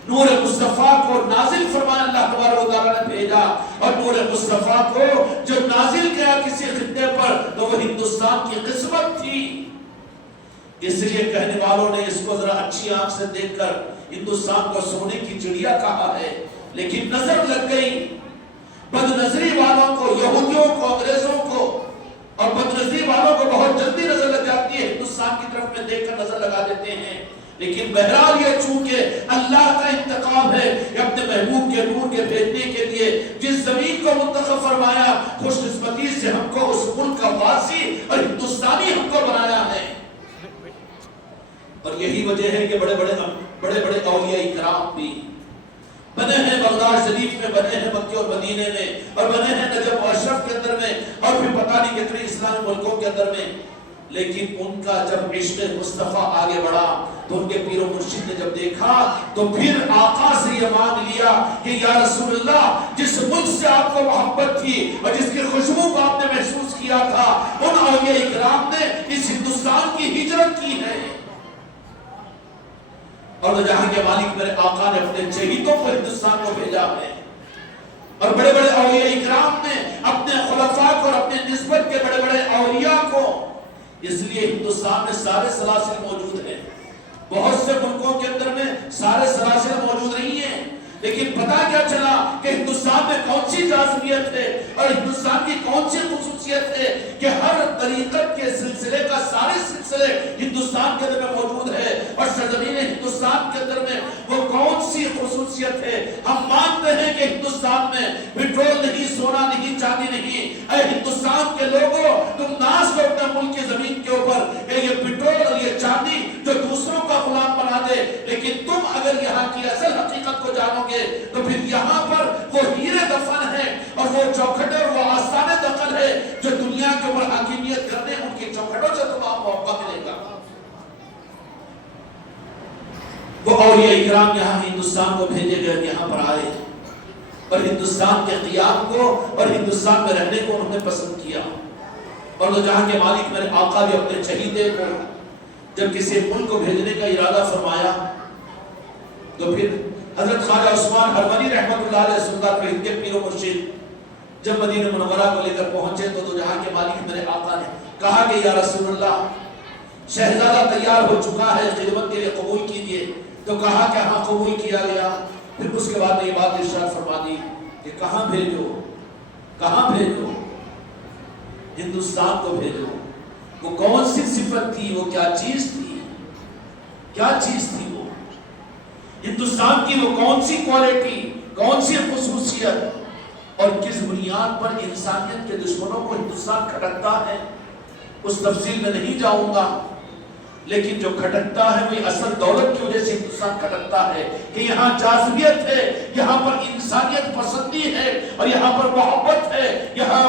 نور مصطفیٰ کو نازل فرمایا اللہ تبارک و تعالیٰ نے بھیجا، اور نور مصطفیٰ کو جو نازل کیا کسی خطے پر تو وہ ہندوستان کی قسمت تھی۔ اس لیے کہنے والوں نے اس کو ذرا اچھی آنکھ سے دیکھ کر ہندوستان کو سونے کی چڑیا کہا ہے، لیکن نظر لگ گئی بد نظری والوں کو، یہودیوں کو، انگریزوں کو، اور بد نظری والوں کو بہت جلدی نظر لگ جاتی ہے، ہندوستان کی طرف میں دیکھ کر نظر لگا دیتے ہیں۔ لیکن بہرحال یہ چونکہ اللہ کا انتخاب ہے کہ اپنے محبوب کے نور کے بھیجنے کے لیے جس زمین کو منتخب فرمایا، خوش قسمتی سے ہم کو اس ملک کا واسی اور ہندوستانی ہم کو بنایا ہے۔ اور یہی وجہ ہے کہ بڑے بڑے اولیاء کرام بھی بنے ہیں بغداد شریف میں، بنے ہیں مکہ اور مدینے میں، اور بنے ہیں نجف و اشرف کے اندر میں، اور پھر پتہ نہیں کتنے اسلامی ملکوں کے اندر میں، لیکن ان کا جب عشق مصطفیٰ آگے بڑھا تو ان کے پیر و مرشد نے جب دیکھا تو پھر آقا سے یہ مانگ لیا کہ یا رسول اللہ، جس ملک سے آپ کو محبت تھی اور جس کی خوشبو کو آپ نے محسوس کیا تھا، ان اولیاء کرام نے اس ہندوستان کی ہجرت کی ہے، اور جہاں کے مالک میرے آقا نے اپنے شہیدوں کو ہندوستان کو بھیجا ہے، اور بڑے بڑے اولیاء کرام نے اپنے خلفاء کو اور اپنے نسبت کے بڑے بڑے اولیاء کو، اس لیے ہندوستان میں سارے سلاسل موجود ہیں۔ بہت سے ملکوں کے اندر میں سارے سلاسل موجود نہیں ہیں، لیکن پتا کیا چلا کہ ہندوستان میں کون سی جاذبیت ہے اور ہندوستان کی کون سی خصوصیت ہے کہ ہر طریقت کے سلسلے کا سارے سلسلے ہندوستان کے اندر میں موجود ہے، اور سرزمین ہندوستان کے اندر میں وہ کون سی خصوصیت ہے۔ ہم مانتے ہیں کہ ہندوستان میں پٹرول نہیں، سونا نہیں، چاندی نہیں۔ اے ہندوستان کے لوگوں، تم ناز کرو اپنے ملک کی زمین کے اوپر کہ یہ پٹرول اور یہ چاندی جو دوسروں کا غلام بنا دے، لیکن تم اگر یہاں کی اصل حقیقت کو جانو گے تو پھر یہاں پر وہ ہیرے دفن ہے اور وہ چوکھٹے اور وہ آستانے دخل ہے جو دنیا کے اوپر حاکمیت کرنے ان کی چوکھٹوں سے تمہیں موقع ملے گا۔ وہ اولیاء اکرام یہاں ہندوستان کو بھیجے گئے، یہاں پر آئے اور ہندوستان کے قیام کو اور ہندوستان میں رہنے کو انہوں نے پسند کیا، اور تو جہاں کے مالک میرے آقا بھی اپنے شہیدے کو جب کسی ملک کو بھیجنے کا ارادہ فرمایا تو پھر حضرت خواجہ عثمان حرمنی رحمت اللہ علیہ سلطان ہند کے پیر و مرشد جب مدینہ منورہ کو لے کر پہنچے تو جہاں کے مالک میرے آقا نے کہا کہ یا رسول اللہ، شہزادہ تیار ہو چکا ہے، خدمت کے لیے قبول کیجئے۔ تو کہا کہ ہاں قبول کیا گیا۔ پھر اس کے بعد یہ بات ارشاد فرما دی کہ کہاں بھیجو، کہاں بھیجو؟ ہندوستان کو بھیجو۔ وہ کون سی صفت تھی، وہ کیا چیز تھی، کیا چیز تھی وہ ہندوستان کی، وہ کون سی کوالٹی، کون سی خصوصیت، اور کس بنیاد پر انسانیت کے دشمنوں کو ہندوستان کھٹکتا ہے، اس تفصیل میں نہیں جاؤں گا، لیکن جو کھٹکتا ہے وہی اصل دولت کی وجہ سے ہندوستان کھٹکتا ہے کہ یہاں جاذبیت ہے، یہاں پر انسانیت پسندی ہے، اور یہاں پر محبت ہے، یہاں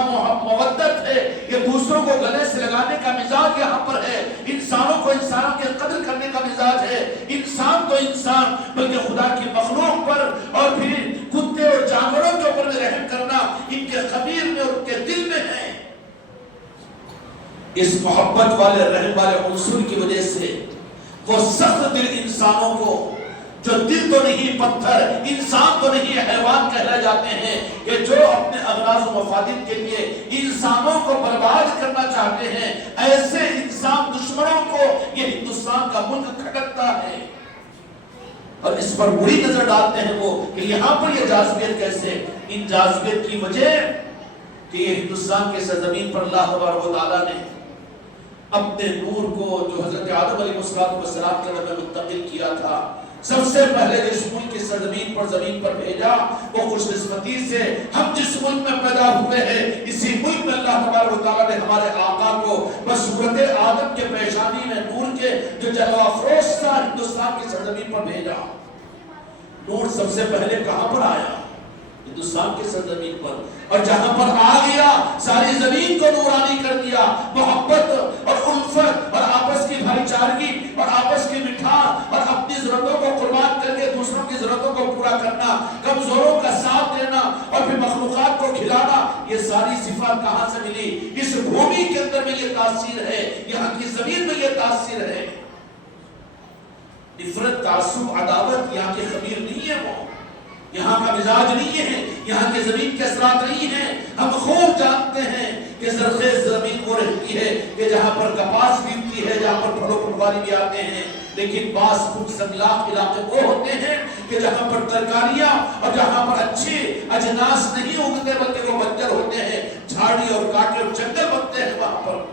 مودت ہے، یہ دوسروں کو گلے سے لگانے کا مزاج یہاں پر ہے، انسانوں کو انسانوں کے قدر کرنے کا مزاج ہے، انسان تو انسان بلکہ خدا کی مخلوق پر اور پھر کتے اور جانوروں کے اوپر رحم کرنا ان کے خبیر میں اور ان کے دل میں ہے۔ اس محبت والے رحم والے عنصر کی وجہ سے وہ سخت دل انسانوں کو، جو دل تو نہیں پتھر، انسان تو نہیں حیوان کہلائے جاتے ہیں، کہ جو اپنے اغراض و مفادات کے لیے انسانوں کو برباد کرنا چاہتے ہیں، ایسے انسان دشمنوں کو یہ ہندوستان کا ملک کھٹکتا ہے، اور اس پر بری نظر ڈالتے ہیں وہ کہ یہاں پر یہ جاذبیت کیسے۔ ان جاذبیت کی وجہ کہ یہ ہندوستان کے سرزمین پر اللہ تبارک و تعالیٰ نے اپنے نور کو جو حضرت آدم علیہ السلام کے نبی منتقل کیا تھا، سب سے پہلے جس ملک کی سرزمین پر زمین پر بھیجا، وہ خوش قسمتی سے ہم جس ملک میں پیدا ہوئے ہیں، اسی ملک میں اللہ تبارک و تعالیٰ نے ہمارے آقا کو بصورت آدم کے پیشانی میں نور کے جو جلوہ افروز تھا ہندوستان کی سرزمین پر بھیجا۔ نور سب سے پہلے کہاں پر آیا؟ ہندوستان کی سرزمین پر، اور جہاں پر آ گیا ساری زمین کو نورانی کر دیا۔ محبت اور الفت اور آپس کی بھائی چارگی اور آپس کی مٹھاس اور اپنی ضرورتوں کو قربان کر کے دوسروں کی ضرورتوں کو پورا کرنا، کمزوروں کا ساتھ دینا اور پھر مخلوقات کو کھلانا، یہ ساری صفات کہاں سے ملی؟ اس بھومی کے اندر میں یہ تاثیر ہے، یہاں کی زمین میں یہ تاثیر ہے۔ نفرت، تعصب، عداوت یہاں کے خبیر نہیں ہے، وہ یہاں کا مزاج نہیں ہے، یہاں کے زمین کے اثرات نہیں ہیں۔ ہم خوب جانتے ہیں کہ زرخیز زمین وہ رہتی ہے کہ جہاں پر کپاس بیجتی ہے، جہاں پر پھلوں پھلواری بھی آتے ہیں، لیکن بعض خوب سنگلاخ علاقے وہ ہوتے ہیں کہ جہاں پر ترکاریاں اور جہاں پر اچھے اجناس نہیں اگتے بلکہ وہ بنجر ہوتے ہیں، جھاڑی اور کاٹے اور جنگل بنتے ہیں۔ وہاں پر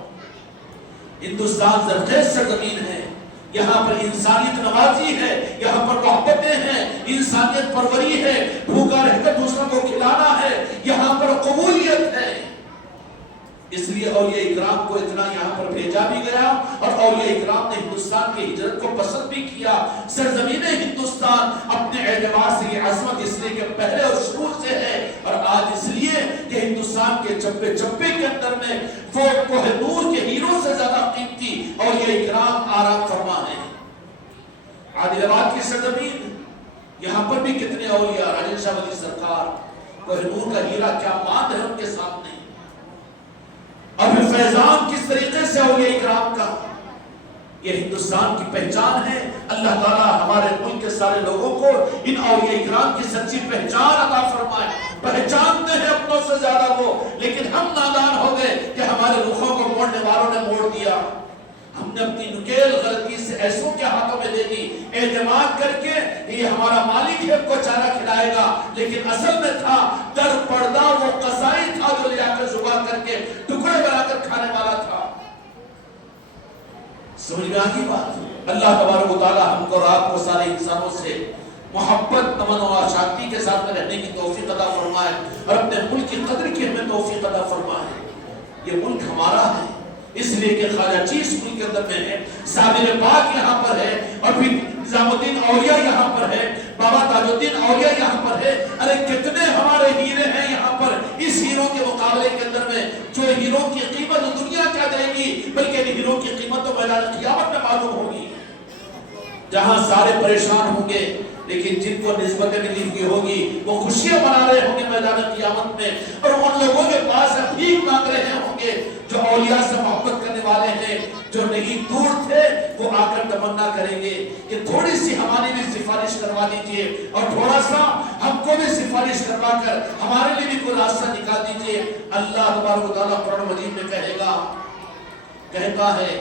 ہندوستان زرخیز سرزمین ہے، یہاں پر انسانیت نوازی ہے، یہاں پر محبتیں ہیں، انسانیت پروری ہے، بھوکا رہ کر دوسروں کو کھلانا ہے، یہاں پر قبولیت ہے۔ اس لیے اولیاء اکرام کو اتنا یہاں پر بھیجا بھی گیا اور اولیاء اکرام نے ہندوستان کی ہجرت کو پسند بھی کیا۔ سرزمین ہندوستان اپنے اعتبار سے یہ عظمت اس لیے کہ پہلے اور شروع سے ہے، اور آج اس لیے کہ ہندوستان کے چپے چپے کے اندر میں وہ کوہ نور کے ہیروں سے زیادہ قیمتی اولیاء اکرام آرام فرما ہے۔ عادل آباد کی سرزمین، یہاں پر بھی کتنے اولیاء، راجن شاہ ولی سرکار، کوہ نور کا ہیرا کیا ماند ہے ان کے سامنے۔ اور پھر فیضان کس طریقے سے اولیاء اکرام کا، یہ ہندوستان کی پہچان ہے۔ اللہ تعالیٰ ہمارے ملک کے سارے لوگوں کو ان اولیاء اکرام کی سچی پہچان عطا فرمائے۔ پہچانتے ہیں اپنوں سے زیادہ وہ، لیکن ہم نادان ہو گئے کہ ہمارے رخوں کو موڑنے والوں نے موڑ دیا۔ ہم نے اپنی نکیل غلطی سے ایسوں کے ہاتھوں میں دے دی، اعتماد کر کے یہ ہمارا مالک ہے، ہم کو چارہ کھلائے گا، لیکن اصل میں تھا در پردہ وہ قصائی تھا جو لے آ کر زبا کر کے ٹکڑے بنا کر کھانے والا تھا۔ سمجھ میں آگی بات؟ اللہ تبارک و تعالی ہم کو اور آپ کو سارے انسانوں سے محبت، امن و شانتی کے ساتھ میں رہنے کی توفیق عطا فرمائے اور اپنے ملک کی قدر کی ہمیں توفیق عطا فرمائے۔ یہ ملک ہمارا ہے، اس لیے کہ خواجہ چیز ملک کے اندر میں ہے، صابر پاک یہاں پر ہے، اور پھر نظام الدین اولیاء یہاں پر ہے، بابا تاج الدین اولیاء یہاں پر ہے۔ ارے کتنے ہمارے ہیرے ہیں یہاں پر، اس ہیروں کے مقابلے کے اندر میں جو ہیروں کی قیمت دنیا کیا دے گی، بلکہ ان ہیروں کی قیمت تو میدان قیامت میں معلوم ہوگی، جہاں سارے پریشان ہوں گے، لیکن جن کو نسبتیں ملی ہوئی ہوگی وہ خوشیاں منا رہے ہوں گے میدان قیامت میں، اور ان لوگوں کے پاس بھیک مانگ رہے ہوں گے جو اولیاء سے محبت کرنے والے ہیں، جو نہیں دور تھے، وہ آ کر تمنا کریں گے کہ تھوڑی سی ہماری بھی سفارش کروا دیجئے، اور تھوڑا سا ہم کو بھی سفارش کروا کر ہمارے لیے بھی کوئی راستہ نکال دیجئے۔ اللہ تبارک و تعالیٰ قرآن مجید میں کہتا ہے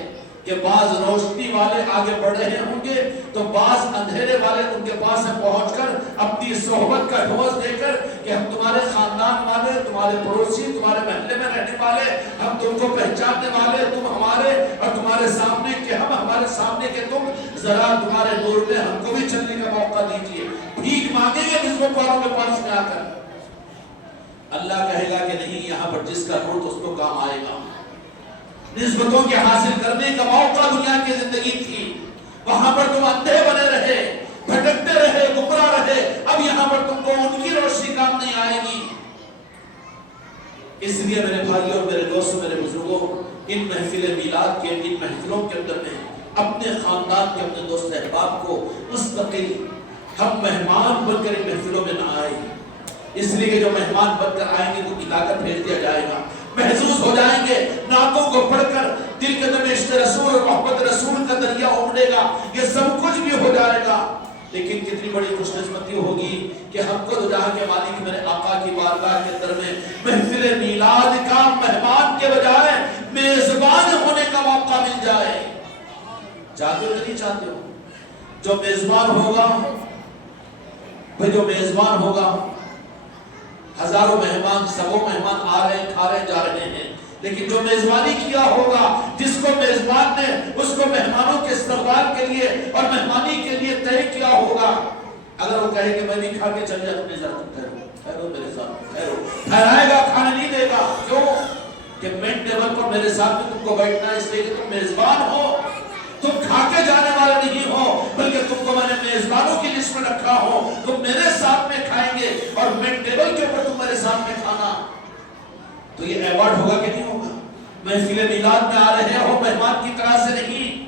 کہ بعض روشنی والے آگے بڑھ رہے ہوں گے تو بعض اندھیرے والے ان کے پاس پہنچ کر اپنی صحبت کا ڈھوس دے کر کہ ہم تمہارے خاندان والے، تمہارے پڑوسی، تمہارے محلے میں رہنے والے، ہم تم کو پہچاننے والے، تم ہمارے اور تمہارے سامنے کہ ہم ہمارے سامنے کہ تم ذرا تمہارے نور میں ہم کو بھی چلنے کا موقع دیجیے۔ بھیک مانگیں گے نسبت والوں کے پاس میں آ کر، اللہ کہے گا کہ نہیں، یہاں پر جس کا نور تو اس کو کام آئے گا۔ نسبتوں کے حاصل کرنے کا موقع دنیا کی زندگی تھی، وہاں پر تم اندھے بنے رہے، بھٹکتے رہے، گمراہ رہے، اب یہاں پر تم کو ان کی روشنی کام نہیں آئے گی۔ اس لیے میرے بھائیوں اور میرے دوستوں، میرے بزرگوں، ان محفل میلاد کے، ان محفلوں کے اندر میں اپنے خاندان کے، اپنے دوست احباب کو مستقل ہم مہمان بن کر ان محفلوں میں نہ آئے، اس لیے کہ جو مہمان بن کر آئیں گے تو کھلا کر بھیج دیا جائے گا، محظوظ ہو جائیں گے، نعتوں کو پڑھ کر دل کے اندر عشق رسول اور محبت رسول کا دریا امڑے گا، یہ سب کچھ بھی ہو جائے گا، لیکن کتنی بڑی خوش قسمتی ہوگی کہ ہم کو تو جہاں کے مالک میرے آقا کی بارگاہ کے اندر میں محفل میلاد کا مہمان کے بجائے میزبان ہونے کا موقع مل جائے۔ چاہتے ہو نہیں چاہتے ہو؟ جو میزبان ہوگا، جو میزبان ہوگا، ہزاروں مہمان، سبوں مہمان آ رہے ہیں، کھا رہے جا رہے ہیں، لیکن جو میزبانی کیا ہوگا، جس کو میزبان نے اس کو مہمانوں کے استقبال کے لیے اور مہمانی کے لیے طے کیا ہوگا، اگر وہ کہے کہ میں بھی کھا کے چل جائے تو ذرا ٹھہرو میرے ساتھ، ٹھہرائے گا، کھانا نہیں دے گا، کیوں کہ مین ٹیبل پر میرے ساتھ میں تم کو بیٹھنا ہے، اس لیے کہ تم میزبان ہو، تم کھا کے جانے والے نہیں ہو، بلکہ تم کو میں نے میزبانوں کی لسٹ میں رکھا ہو، تم میرے ساتھ میں کھائیں گے اور مین ٹیبل کے اوپر تم میرے ساتھ میں کھانا، تو یہ ایوارڈ ہوگا کہ نہیں ہوگا؟ محفل میلاد میں آ رہے ہو مہمان کی طرح سے نہیں،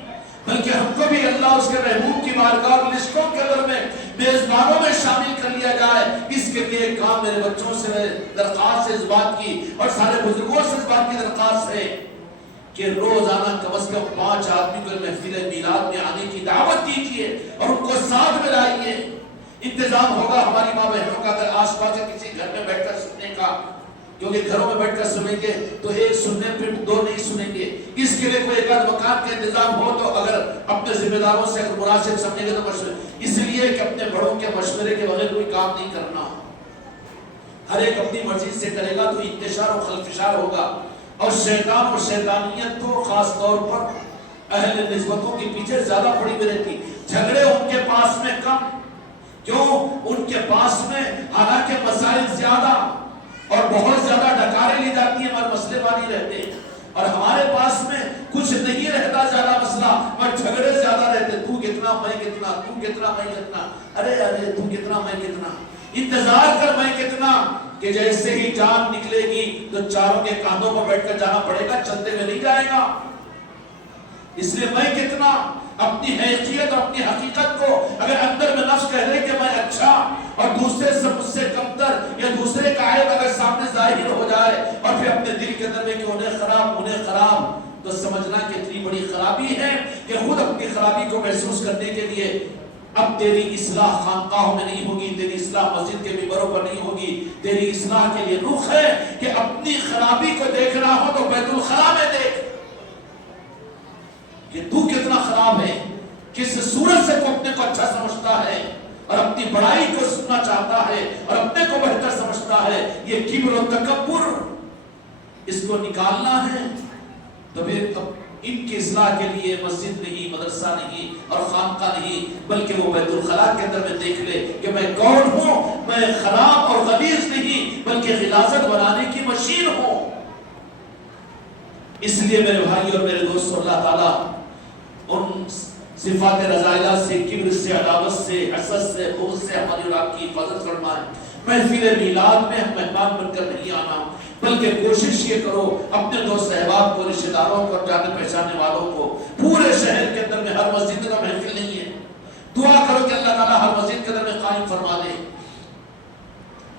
بلکہ ہم کو بھی اللہ اس کے محبوب کی بارگاہ اور لسٹوں کے اندر میں میزبانوں میں شامل کر لیا جائے، کے لیے ایک کام میرے بچوں سے درخواست ہے اس بات کی، اور سارے بزرگوں سے اس بات کی درخواست ہے کہ روزانہ کم از کم 5 آدمی کو محفل میلاد میں آنے کی دعوت دیجیے اور ان کو ساتھ میں لائیے۔ انتظام ہوگا ہماری ماں بہنوں کا، اگر آس پاس کسی گھر میں بیٹھ کر سننے کا، کیونکہ گھروں میں بیٹھ کر سنیں گے تو ایک سننے پھر 2 نہیں سنیں گے، اس کے لیے کوئی ایک آدھ مکان کا انتظام ہو تو اگر اپنے ذمہ داروں سے اگر مناسب سمجھیں گے تو مشورے، اس لیے کہ اپنے بڑوں کے مشورے کے بغیر کوئی کام نہیں کرنا، ہر ایک اپنی مرضی سے کرے گا تو انتشار و خلفشار ہوگا، اور شیطان اور شیطانیت تو خاص طور پر اہل نسبتوں کے پیچھے زیادہ پڑی ہوئی رہتی، جھگڑے ان کے پاس میں کم، کیوں ان کے پاس میں حالانکہ مسائل زیادہ اور بہت زیادہ ڈکاریں لی جاتی ہیں اور مسئلے بانی رہتے ہیں، اور ہمارے پاس میں کچھ نہیں رہتا زیادہ مسئلہ اور جھگڑے زیادہ رہتے، تو کتنا میں کتنا، تو کتنا میں کتنا، ارے تو کتنا میں کتنا، انتظار کر میں کتنا، کہ جیسے ہی جان نکلے گی تو چاروں کے کاندھوں پر بیٹھ کر جانا پڑے گا، چلتے ہوئے نہیں جائے گا، اس لیے میں کتنا اپنی حیثیت اور اپنی حقیقت کو اگر اندر میں نفس کہہ رہے کہ میں اچھا اور دوسرے سے مجھ سے کمتر یا دوسرے کا عیب اگر سامنے ظاہر ہو جائے اور پھر اپنے دل کے اندر میں کہ انہیں خراب تو سمجھنا کہ اتنی بڑی خرابی ہے کہ خود اپنی خرابی کو محسوس کرنے کے لیے اب تیری اصلاح خانقاہوں میں نہیں ہوگی، تیری اصلاح مسجد کے ممبروں پر نہیں ہوگی، تیری اصلاح کے لیے رخ ہے کہ اپنی خرابی کو دیکھنا ہو تو بیت الخلا میں دیکھ کہ تو کتنا خراب ہے، کس صورت سے تو اپنے کو اچھا سمجھتا ہے اور اپنی بڑائی کو سننا چاہتا ہے اور اپنے کو بہتر سمجھتا ہے، یہ کبر و تکبر اس کو نکالنا ہے، تو پھر ان کی اصلاح کے لیے مسجد نہیں، مدرسہ نہیں اور خانقاہ نہیں، بلکہ وہ بیت الخلا کے اندر میں دیکھ لے کہ میں کون ہوں، میں خراب اور غلیظ نہیں بلکہ غلاظت بنانے کی مشین ہوں۔ اس لیے میرے بھائی اور میرے دوستوں، اللہ تعالیٰ ان صفات رذائلہ سے، کبر سے، عداوت سے، حسد سے، بغض سے ہماری اور آپ کی حفاظت فرمائے۔ محفل میلاد میں ہم مہمان بن کر نہیں آنا، بلکہ کوشش یہ کرو اپنے دوست احباب کو، رشتہ داروں کو، جانے پہچانے والوں کو، پورے شہر کے اندر میں ہر مسجد کا محفل نہیں ہے، دعا کرو کہ اللہ تعالیٰ ہر مسجد کے اندر میں قائم فرما دے،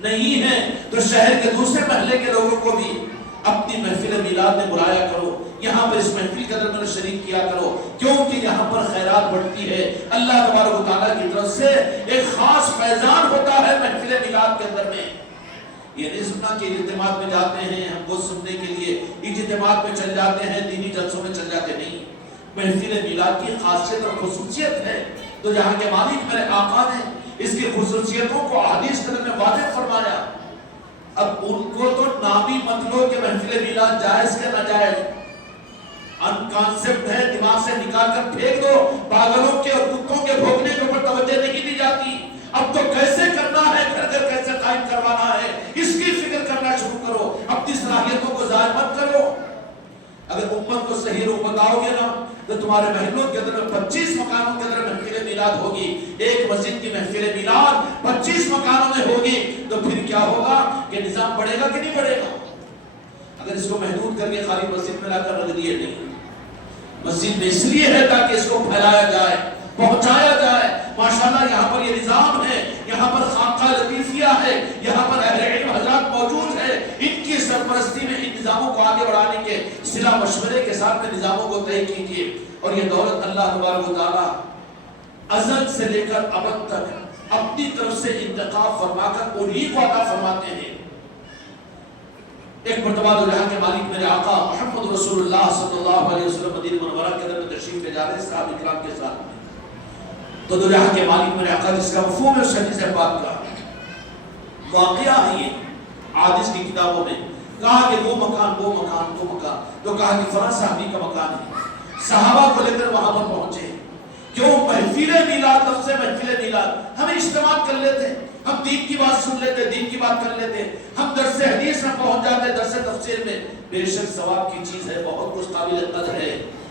نہیں ہے تو شہر کے دوسرے محلے کے لوگوں کو بھی اپنی محفل میلاد میں بلایا کرو، یہاں پر اس محفل کے اندر میں شریک کیا کرو، کیونکہ یہاں پر خیرات بڑھتی ہے، اللہ تبارک و تعالیٰ کی طرف سے ایک خاص فیضان ہوتا ہے محفل میلاد کے اندر میں۔ یہ نہیں سننا کہ اجتماعات میں جاتے ہیں ہم کو سننے کے لیے، اجتماعات میں چل جاتے ہیں، دینی جلسوں میں چل جاتے نہیں، محفل میلاد کی خاصیت اور خصوصیت ہے، تو جہاں کے مالک میرے آقا نے اس کی خصوصیتوں کو احادیث کے اندر میں واضح فرمایا، اب ان کو تو نامی مت لو کہ محفل میلاد جائز کے ناجائز، ان کانسیپٹ ہے، دماغ سے نکال کر پھینک دو، پاگلوں کے اور کتوں کے بھوکنے کے اوپر توجہ نہیں دی جاتی، اب تو کیسے کرنا ہے، گھر گھر کیسے قائم کروانا ہے، اس کی فکر کرنا شروع کرو، اپنی صلاحیتوں کو ضائع مت کرو۔ اگر امت کو صحیح روح بتاؤ گے نا تو تمہارے محلوں کے اندر 25 مکانوں کے اندر محفل میلاد ہوگی، ایک مسجد کی محفل میلاد 25 مکانوں میں ہوگی، تو پھر کیا ہوگا کہ نظام بڑھے گا کہ نہیں بڑھے گا؟ اگر اس کو محدود کر کے خالی مسجد میں لا کر رکھ دیے نہیں، مسجد میں اس لیے ہے تاکہ اس کو پھیلایا جائے، پہنچایا جائے، ماشاءاللہ یہاں پر یہ نظام ہے، یہاں پر خانقاہ لطیفیہ ہے، یہاں پر اہل علم حضرات موجود ہے، ان کی سرپرستی میں ان نظاموں کو آگے بڑھانے کے صلح مشورے کے ساتھ میں نظاموں کو طے کیجیے، اور یہ دولت اللہ تبارک و تعالیٰ ازل سے لے کر ابد تک اپنی طرف سے انتخاب فرما کر انہی کو عطا فرماتے ہیں۔ ایک مرتبہ دو جہاں کے مالک میرے آقا محمد رسول اللہ صلی اللہ علیہ وسلم مدینہ منورہ کے اندر میں تشریف لے جا رہے ہیں صحابہ کرام کے ساتھ، تو دو جہاں کے مالک میرے آقا جس کا مفہوم ہے اس حدیث پاک کا واقعہ ہے، یہ حدیث کی کتابوں میں کہا کہ وہ مکان تو کہا کہ فلاں صحابی کا مکان ہے، صحابہ کو لے کر وہاں پر پہنچے، کیوں محفل میلاد، لفظ محفل میلاد ہم اجتماع کر لیتے، ہم دین کی بات سن لیتے، دین کی بات کر لیتے، ہم درس حدیث میں پہنچ جاتے، درس تفسیر میں، بے شک ثواب کی چیز ہے، بہت کچھ قابل قدر ہے،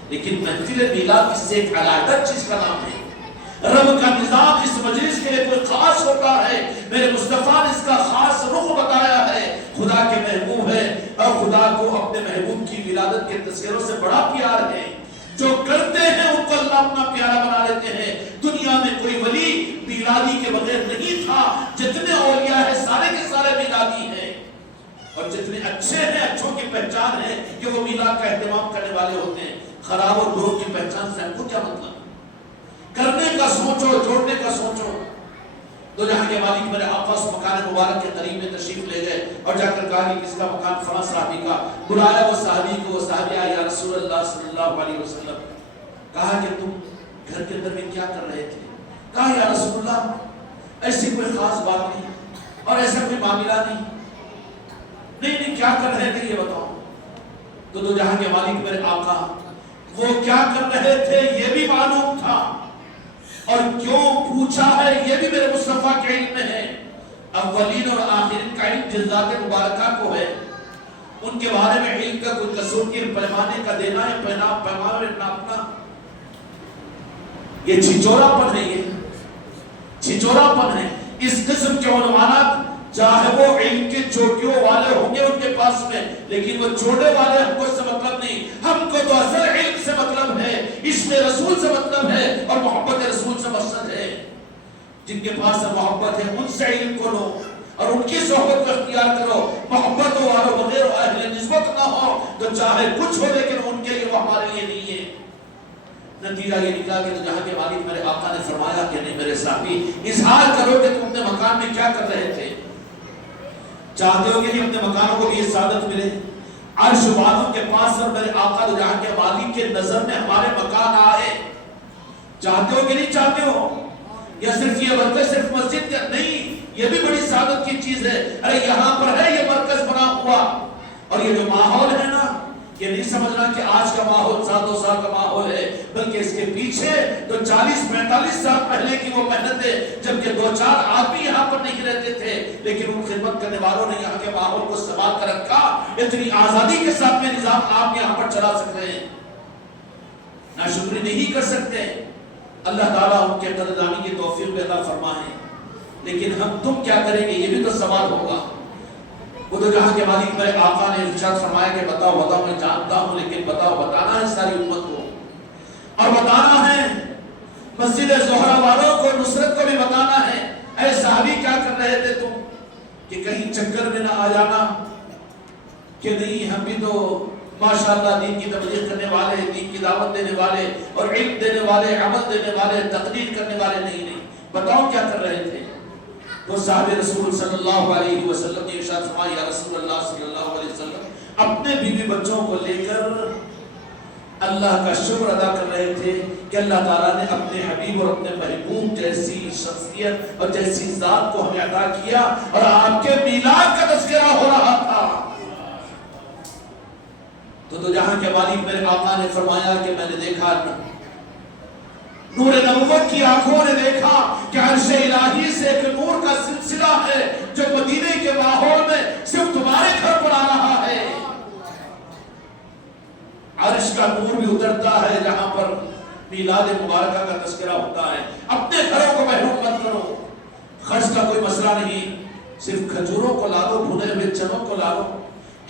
لیکن محفل میلاد اس سے ایک علیحدہ چیز کا نام ہے، رب کا نظام اس مجلس کے لیے کوئی خاص ہوتا ہے، میرے مصطفیٰ نے اس کا خاص رخ بتایا ہے، خدا کے محبوب ہے اور خدا کو اپنے محبوب کی ولادت کے تذکروں سے بڑا پیار ہے، جو کرتے ہیں ان کو اللہ اپنا پیارا بنا لیتے ہیں، دنیا میں کوئی ولی میلادی کے بغیر نہیں تھا. جتنے اولیاء ہیں سارے کے سارے میلادی ہیں، اور جتنے اچھے ہیں اچھوں کی پہچان ہے کہ وہ میلاد کا اہتمام کرنے والے ہوتے ہیں. خراب اور بروں کی پہچان سے ہم کو کیا مطلب؟ کرنے کا سوچو، جوڑنے کا سوچو. تو جہاں کے مالک میرے آقا اس مکان مبارک کے قریب میں تشریف لے گئے اور جا کر کہا کہ کس کا مکان فلاں صحابی کا. بلایا وہ صحابی کو، وہ صحابی آیا، یا رسول اللہ صلی اللہ علیہ وسلم. کہا کہ تم گھر کے اندر میں کیا کر رہے تھے؟ کہا یا رسول اللہ ایسی کوئی خاص بات نہیں اور ایسا کوئی معاملہ نہیں. نہیں کیا کر رہے تھے یہ بتاؤ. تو جہاں کے مالک میرے آقا وہ کیا کر رہے تھے یہ بھی معلوم تھا، اور کیوں پوچھا ہے یہ بھی میرے مصطفیٰ کے علم میں ہے. اولین اور آخرین کا علم جس ذات مبارکہ کو ہے، ان کے بارے میں علم کا کوئی قصور کی پیمانے کا دینا ہے، پیمانے ناپنا، یہ چھچورا پن ہے. یہ چھچورا پن ہے. اس قسم کے عنوانات چاہے وہ علم کے چوٹیوں والے ہوں گے ان کے پاس میں، لیکن وہ چھوٹے والے ہم کو اس سے مطلب نہیں. ہم کو تو اصل علم سے مطلب ہے، عشق رسول سے مطلب ہے، اور محبت رسول سے مقصد ہے. جن کے پاس محبت ہے ان سے علم کو لو اور ان کی صحبت کو اختیار کرو. محبت ہو اور بغیر اہل نسبت نہ ہو تو چاہے کچھ ہو لیکن ان کے لیے وہ ہمارے لیے نہیں ہے. نتیجہ یہ نکلا کہ جہاں کے مالک میرے آقا نے فرمایا کہ نہیں میرے صاحبی اظہار کرو کہ تم اپنے مکان میں کیا کر رہے تھے. چاہتے ہو کہ نہیں اپنے مکانوں کو بھی یہ سعادت ملے؟ عرش والوں کے پاس اور میرے آقا جہاں کے مالک کے نظر میں ہمارے مکان آئے. چاہتے ہو کہ نہیں چاہتے ہو؟ یا صرف یہ برکت صرف مسجد کا نہیں، یہ بھی بڑی سعادت کی چیز ہے. ارے یہاں پر ہے یہ مرکز بنا ہوا، اور یہ جو ماحول ہے نا، یہ نہیں سمجھنا کہ آج کا ماحول 7-2 سال کا ماحول ہے، بلکہ اس کے پیچھے تو 40-45 سال پہلے کی وہ محنت ہے جبکہ 2-4 آدمی یہاں پر نہیں رہتے تھے، لیکن ان خدمت کرنے والوں نے یہاں کے ماحول کو سنبھال کر رکھا. اتنی آزادی کے ساتھ میں نظام آپ یہاں پر چلا سکتے ہیں، ناشکری نہیں کر سکتے. اللہ تعالیٰ ان کے قدردانی کی توفیق پیدا فرمائے. لیکن ہم تم کیا کریں گے یہ بھی تو سوال ہوگا. وہ تو جہاں کے مالک میرے آقا نے ارشاد فرمایا کہ بتاؤ میں جانتا ہوں لیکن بتانا ہے ساری امت کو، اور بتانا ہے مسجد زہرا والوں کو، نصرت کو بھی بتانا ہے. اے صحابی کیا کر رہے تھے تم کہ کہیں چکر میں نہ آ جانا کہ نہیں ہم بھی تو ماشاءاللہ دین کی تبلیغ کرنے والے، دین کی دعوت دینے والے اور علم دینے والے، عمل دینے والے، تقریر کرنے والے نہیں. بتاؤ کیا کر رہے تھے. تو صحابہ رسول صلی اللہ علیہ وسلم نے ارشاد فرمایا یا رسول اللہ صلی اللہ علیہ وسلم اپنے بیوی بچوں کو لے کر اللہ کا شکر ادا کر رہے تھے کہ اللہ تعالیٰ نے اپنے حبیب اور اپنے محبوب جیسی شخصیت اور جیسی ذات کو ہمیں عطا کیا، اور آپ کے میلاد کا تذکرہ ہو رہا تھا. تو جہاں کے مالک میرے آقا نے فرمایا کہ میں نے دیکھا نور نبوت کی آنکھوں نے دیکھا کہ عرش الہی سے ایک نور کا سلسلہ ہے جو مدینے کے ماحول میں صرف تمہارے گھر پر آ رہا ہے. عرش کا نور بھی اترتا ہے جہاں پر میلاد مبارکہ کا تذکرہ ہوتا ہے. اپنے گھروں کو محروم مت کرو. خرچ کا کوئی مسئلہ نہیں، صرف کھجوروں کو لا دو، بھنے ہوئے چنوں کو لا دو.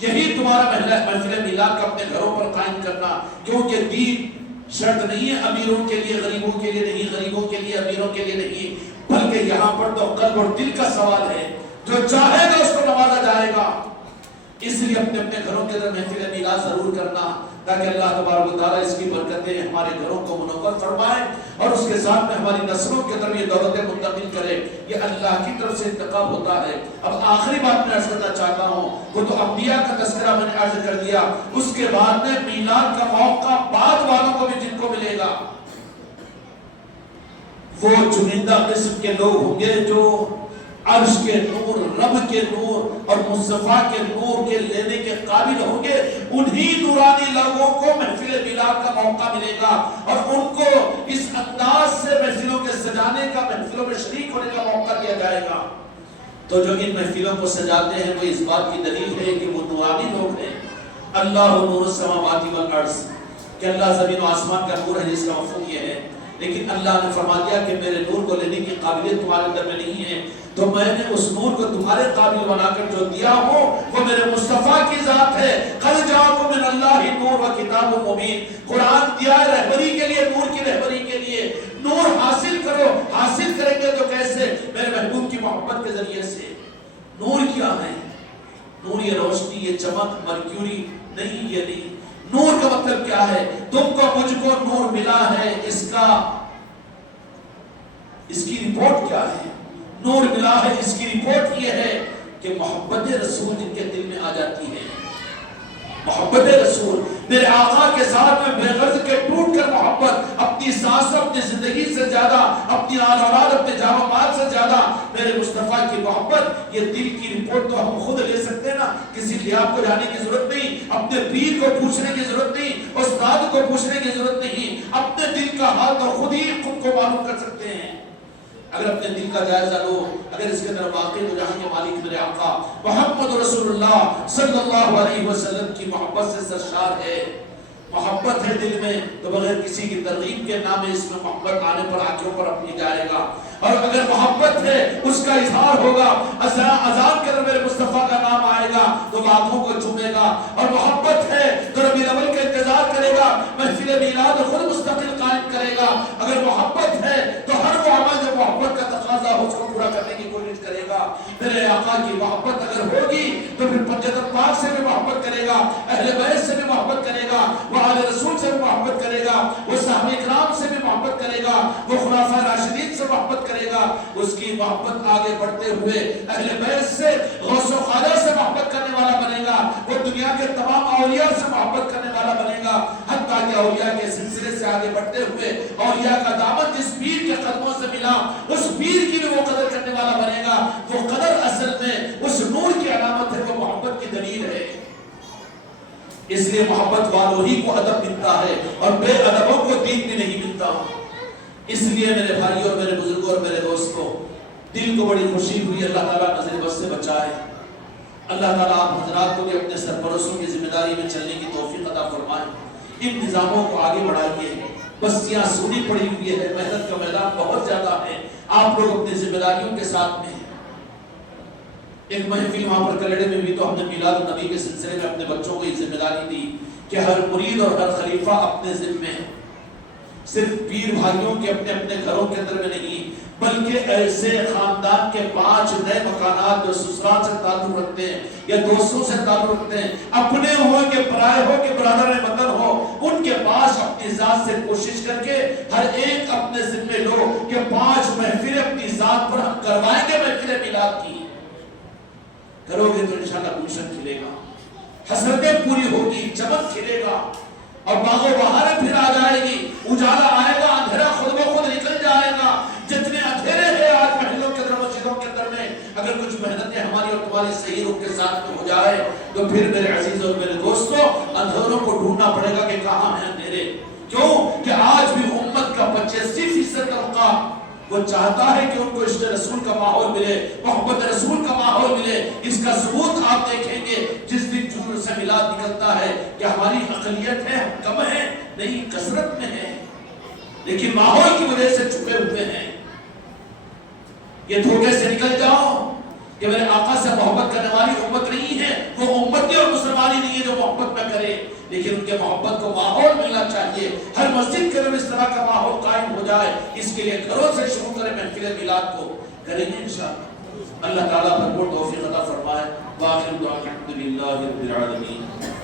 یہی تمہارا محفل میلاد کا اپنے گھروں پر قائم کرنا، کیونکہ دین شرط نہیں ہے امیروں کے لیے غریبوں کے لیے نہیں، غریبوں کے لیے امیروں کے لیے نہیں، بلکہ یہاں پر تو قلب اور دل کا سوال ہے. جو چاہے گا اس کو نوازا جائے گا. اس لیے اپنے اپنے گھروں کے اندر محفل میلاد ضرور کرنا تاکہ اللہ تبارک و تعالیٰ اس کی برکتیں ہمارے گھروں کو منور فرمائے اور اس کے ساتھ میں ہماری نسلوں کے اندر یہ دولتیں منتقل کرے. یہ اللہ کی طرف سے انتخاب ہوتا ہے. اب آخری بات میں عرض کرنا چاہتا ہوں، وہ تو انبیاء کا تذکرہ میں نے عرض کر دیا، اس کے بعد میں میلاد کا موقع بعد والوں کو بھی جن کو ملے گا وہ چنندہ قسم کے لوگ ہوں گے جو عرش کے نور، رب کے نور اور مصطفیٰ کے نور کے لینے کے قابل ہوں گے. انہی نورانی لوگوں کو محفل میلاد کا موقع ملے گا اور ان کو اس انداز سے محفلوں کے سجانے کا، محفلوں میں شریک ہونے کا موقع دیا جائے گا. تو جو ان محفلوں کو سجاتے ہیں وہ اس بات کی دلیل ہے کہ وہ نورانی لوگ ہیں. اللہ نور السماوات والارض کہ اللہ زمین و آسمان کا نور ہے، جس کا مفہوم یہ ہے. لیکن اللہ نے فرما دیا کہ میرے نور کو لینے کی قابلیت تمہارے اندر میں نہیں ہے، تو میں نے اس نور کو تمہارے قابل بنا کر جو دیا ہوں وہ میرے مصطفیٰ کی ذات ہے. قد جاءکم من اللہ نور و کتاب مبین. قرآن دیا ہے رہبری کے لیے، نور کی رہبری کے لیے. نور حاصل کرو. حاصل کریں گے تو کیسے؟ میرے محبوب کی محبت کے ذریعے سے. نور کیا ہے؟ نور یہ روشنی، یہ چمک، مرکیوری نہیں، یہ نہیں. نور کا مطلب کیا ہے؟ تم کو مجھ کو نور ملا ہے، اس کی رپورٹ کیا ہے؟ نور ملا ہے، اس کی رپورٹ یہ ہے کہ محبت رسول جن کے دل میں آ جاتی ہے. محبت رسول، میرے آقا کے ساتھ میں بے غرض کے ٹوٹ کر محبت، اپنی سانسوں، اپنی زندگی سے زیادہ، اپنی آل اولاد، اپنے جان و مال سے زیادہ میرے مصطفیٰ کی محبت. یہ دل کی رپورٹ تو ہم خود لے سکتے ہیں نا، کسی لیاب کو جانے کی ضرورت نہیں، اپنے پیر کو پوچھنے کی ضرورت نہیں، استاد کو پوچھنے کی ضرورت نہیں. اپنے دل کا حال تو خود کو معلوم کر سکتے ہیں. اگر اپنے دل کا جائزہ لو، اگر اس کے اندر واقع ہو جہاں کے مالک میرے آقا محمد رسول اللہ صلی اللہ علیہ وسلم کی محبت سے سرشار ہے، محبت ہے دل میں، تو بغیر کسی کی ترغیب کے نام اس میں محبت آنے پر آنکھوں پر اپنی جائے گا. اور اگر محبت ہے اس کا اظہار ہوگا، اذان کے اندر میرے مصطفیٰ کا نام آئے گا تو آنکھوں کو چومے گا. اور محبت ہے تو ربیع الاول کا انتظار کرے گا، محفل میلاد خود مستقل قائم کرے گا. اگر محبت ہے تو ہر وہ عمل جو محبت کا تقاضا ہو اس کو پورا کرنے کی کوشش کرے گا. میرے آقا کی محبت اگر ہوگی تو پھر جنت پاک سے بھی محبت کرے گا، اہل بیت سے بھی محبت کرے گا، وہ آل رسول سے بھی محبت کرے گا، وہ صحابہ کرام سے بھی محبت کرے گا، وہ خلفاء راشدین سے محبت کرے گا. اس کی محبت آگے بڑھتے ہوئے اہل بیت سے، غوث و خواجہ سے محبت کرنے والا بنے گا، وہ دنیا کے تمام اولیاء سے محبت کرنے والا بنے گا. حتیٰ کہ اولیاء کے سلسلے سے آگے بڑھتے ہوئے اولیاء کا دامن جس پیر کے قدموں سے ملا اس پیر کی بھی وہ قدر کرنے والا بنے گا. وہ قدر اصل میں اس نور کی علامت ہے، وہ محبت کی دلیل ہے. اس لیے محبت والوں ہی کو ادب ملتا ہے اور بے ادبوں کو دین بھی نہیں ملتا. اس لیے میرے بھائیوں اور میرے بزرگوں اور میرے دوستوں، دل کو بڑی خوشی ہوئی. اللہ تعالیٰ نظر بد سے بچائے. اللہ تعالیٰ آپ حضرات کو بھی اپنے سرپرستوں کی ذمہ داری میں چلنے کی توفیق عطا فرمائے. ان نظاموں کو آگے بڑھائیے. بستیاں سونی پڑی ہوئی ہے، محنت کا میدان بہت زیادہ ہے. آپ لوگ اپنی ذمہ داریوں کے ساتھ میں. ایک محفل وہاں پر کلیڑے میں بھی تو ہم نے میلاد النبی کے سلسلے میں اپنے بچوں کو یہ ذمہ داری دی کہ ہر مرید اور ہر خلیفہ اپنے ذمے، صرف پیر بھائیوں کے اپنے اپنے گھروں کے اندر میں نہیں، بلکہ ایسے خاندان کے 5 نئے مکانات جو سسرال سے تعلق رکھتے ہیں یا دوستوں سے تعلق رکھتے ہیں، اپنے ہو کہ پرائے ہو کہ برادر وطن ہو، ان کے پاس اپنی ذات سے کوشش کر کے ہر ایک اپنے ذمے لو کہ 5 محفلیں اپنی ذات پر ہم کروائیں گے. محفل میلاد کی کرو گے تو انشاءاللہ گلشن کھلے گا، حسرتیں پوری ہوگی، چمک کھلے گا اور باغ و بہاریں پھر آ جائے گی. اجالا آئے گا، اندھیرا خود بخود نکل جائے گا. جتنے اندھیرے ہیں آج محلوں کے اندر، مسجدوں کے اندر میں، اگر کچھ محنتیں ہماری اور تمہاری صحیح روح کے ساتھ میں ہو جائے تو پھر میرے عزیز اور میرے دوستوں اندھیروں کو ڈھونڈنا پڑے گا کہ کہاں ہیں اندھیرے. کیوں کہ آج بھی امت کا 85% طبقہ وہ چاہتا ہے کہ ان کو عشق رسول کا ماحول ملے، محبت رسول کا ماحول ملے. اس کا ثبوت آپ دیکھیں گے جس دن جلوس سے میلاد نکلتا ہے کہ ہماری اقلیت ہے، ہم کم ہیں نہیں، کثرت میں ہے، لیکن ماحول کی وجہ سے چھپے ہوئے ہیں. یہ دھوکے سے نکل جاؤ کہ میرے آقا سے محبت کرنے والی امت نہیں ہے، وہ امتی اور مسلمانی نہیں ہے جو محبت نہ کرے، لیکن ان کے محبت کو ماحول ملنا چاہیے. ہر مسجد کے اندر اس طرح کا ماحول قائم ہو جائے. اس کے لیے گھروں سے شروع کریں، محفل میلاد کو کریں گے انشاءاللہ. اللہ تعالیٰ بھرپور توفیق عطا فرمائے. وآخر دعوانا الحمدللہ رب العالمین.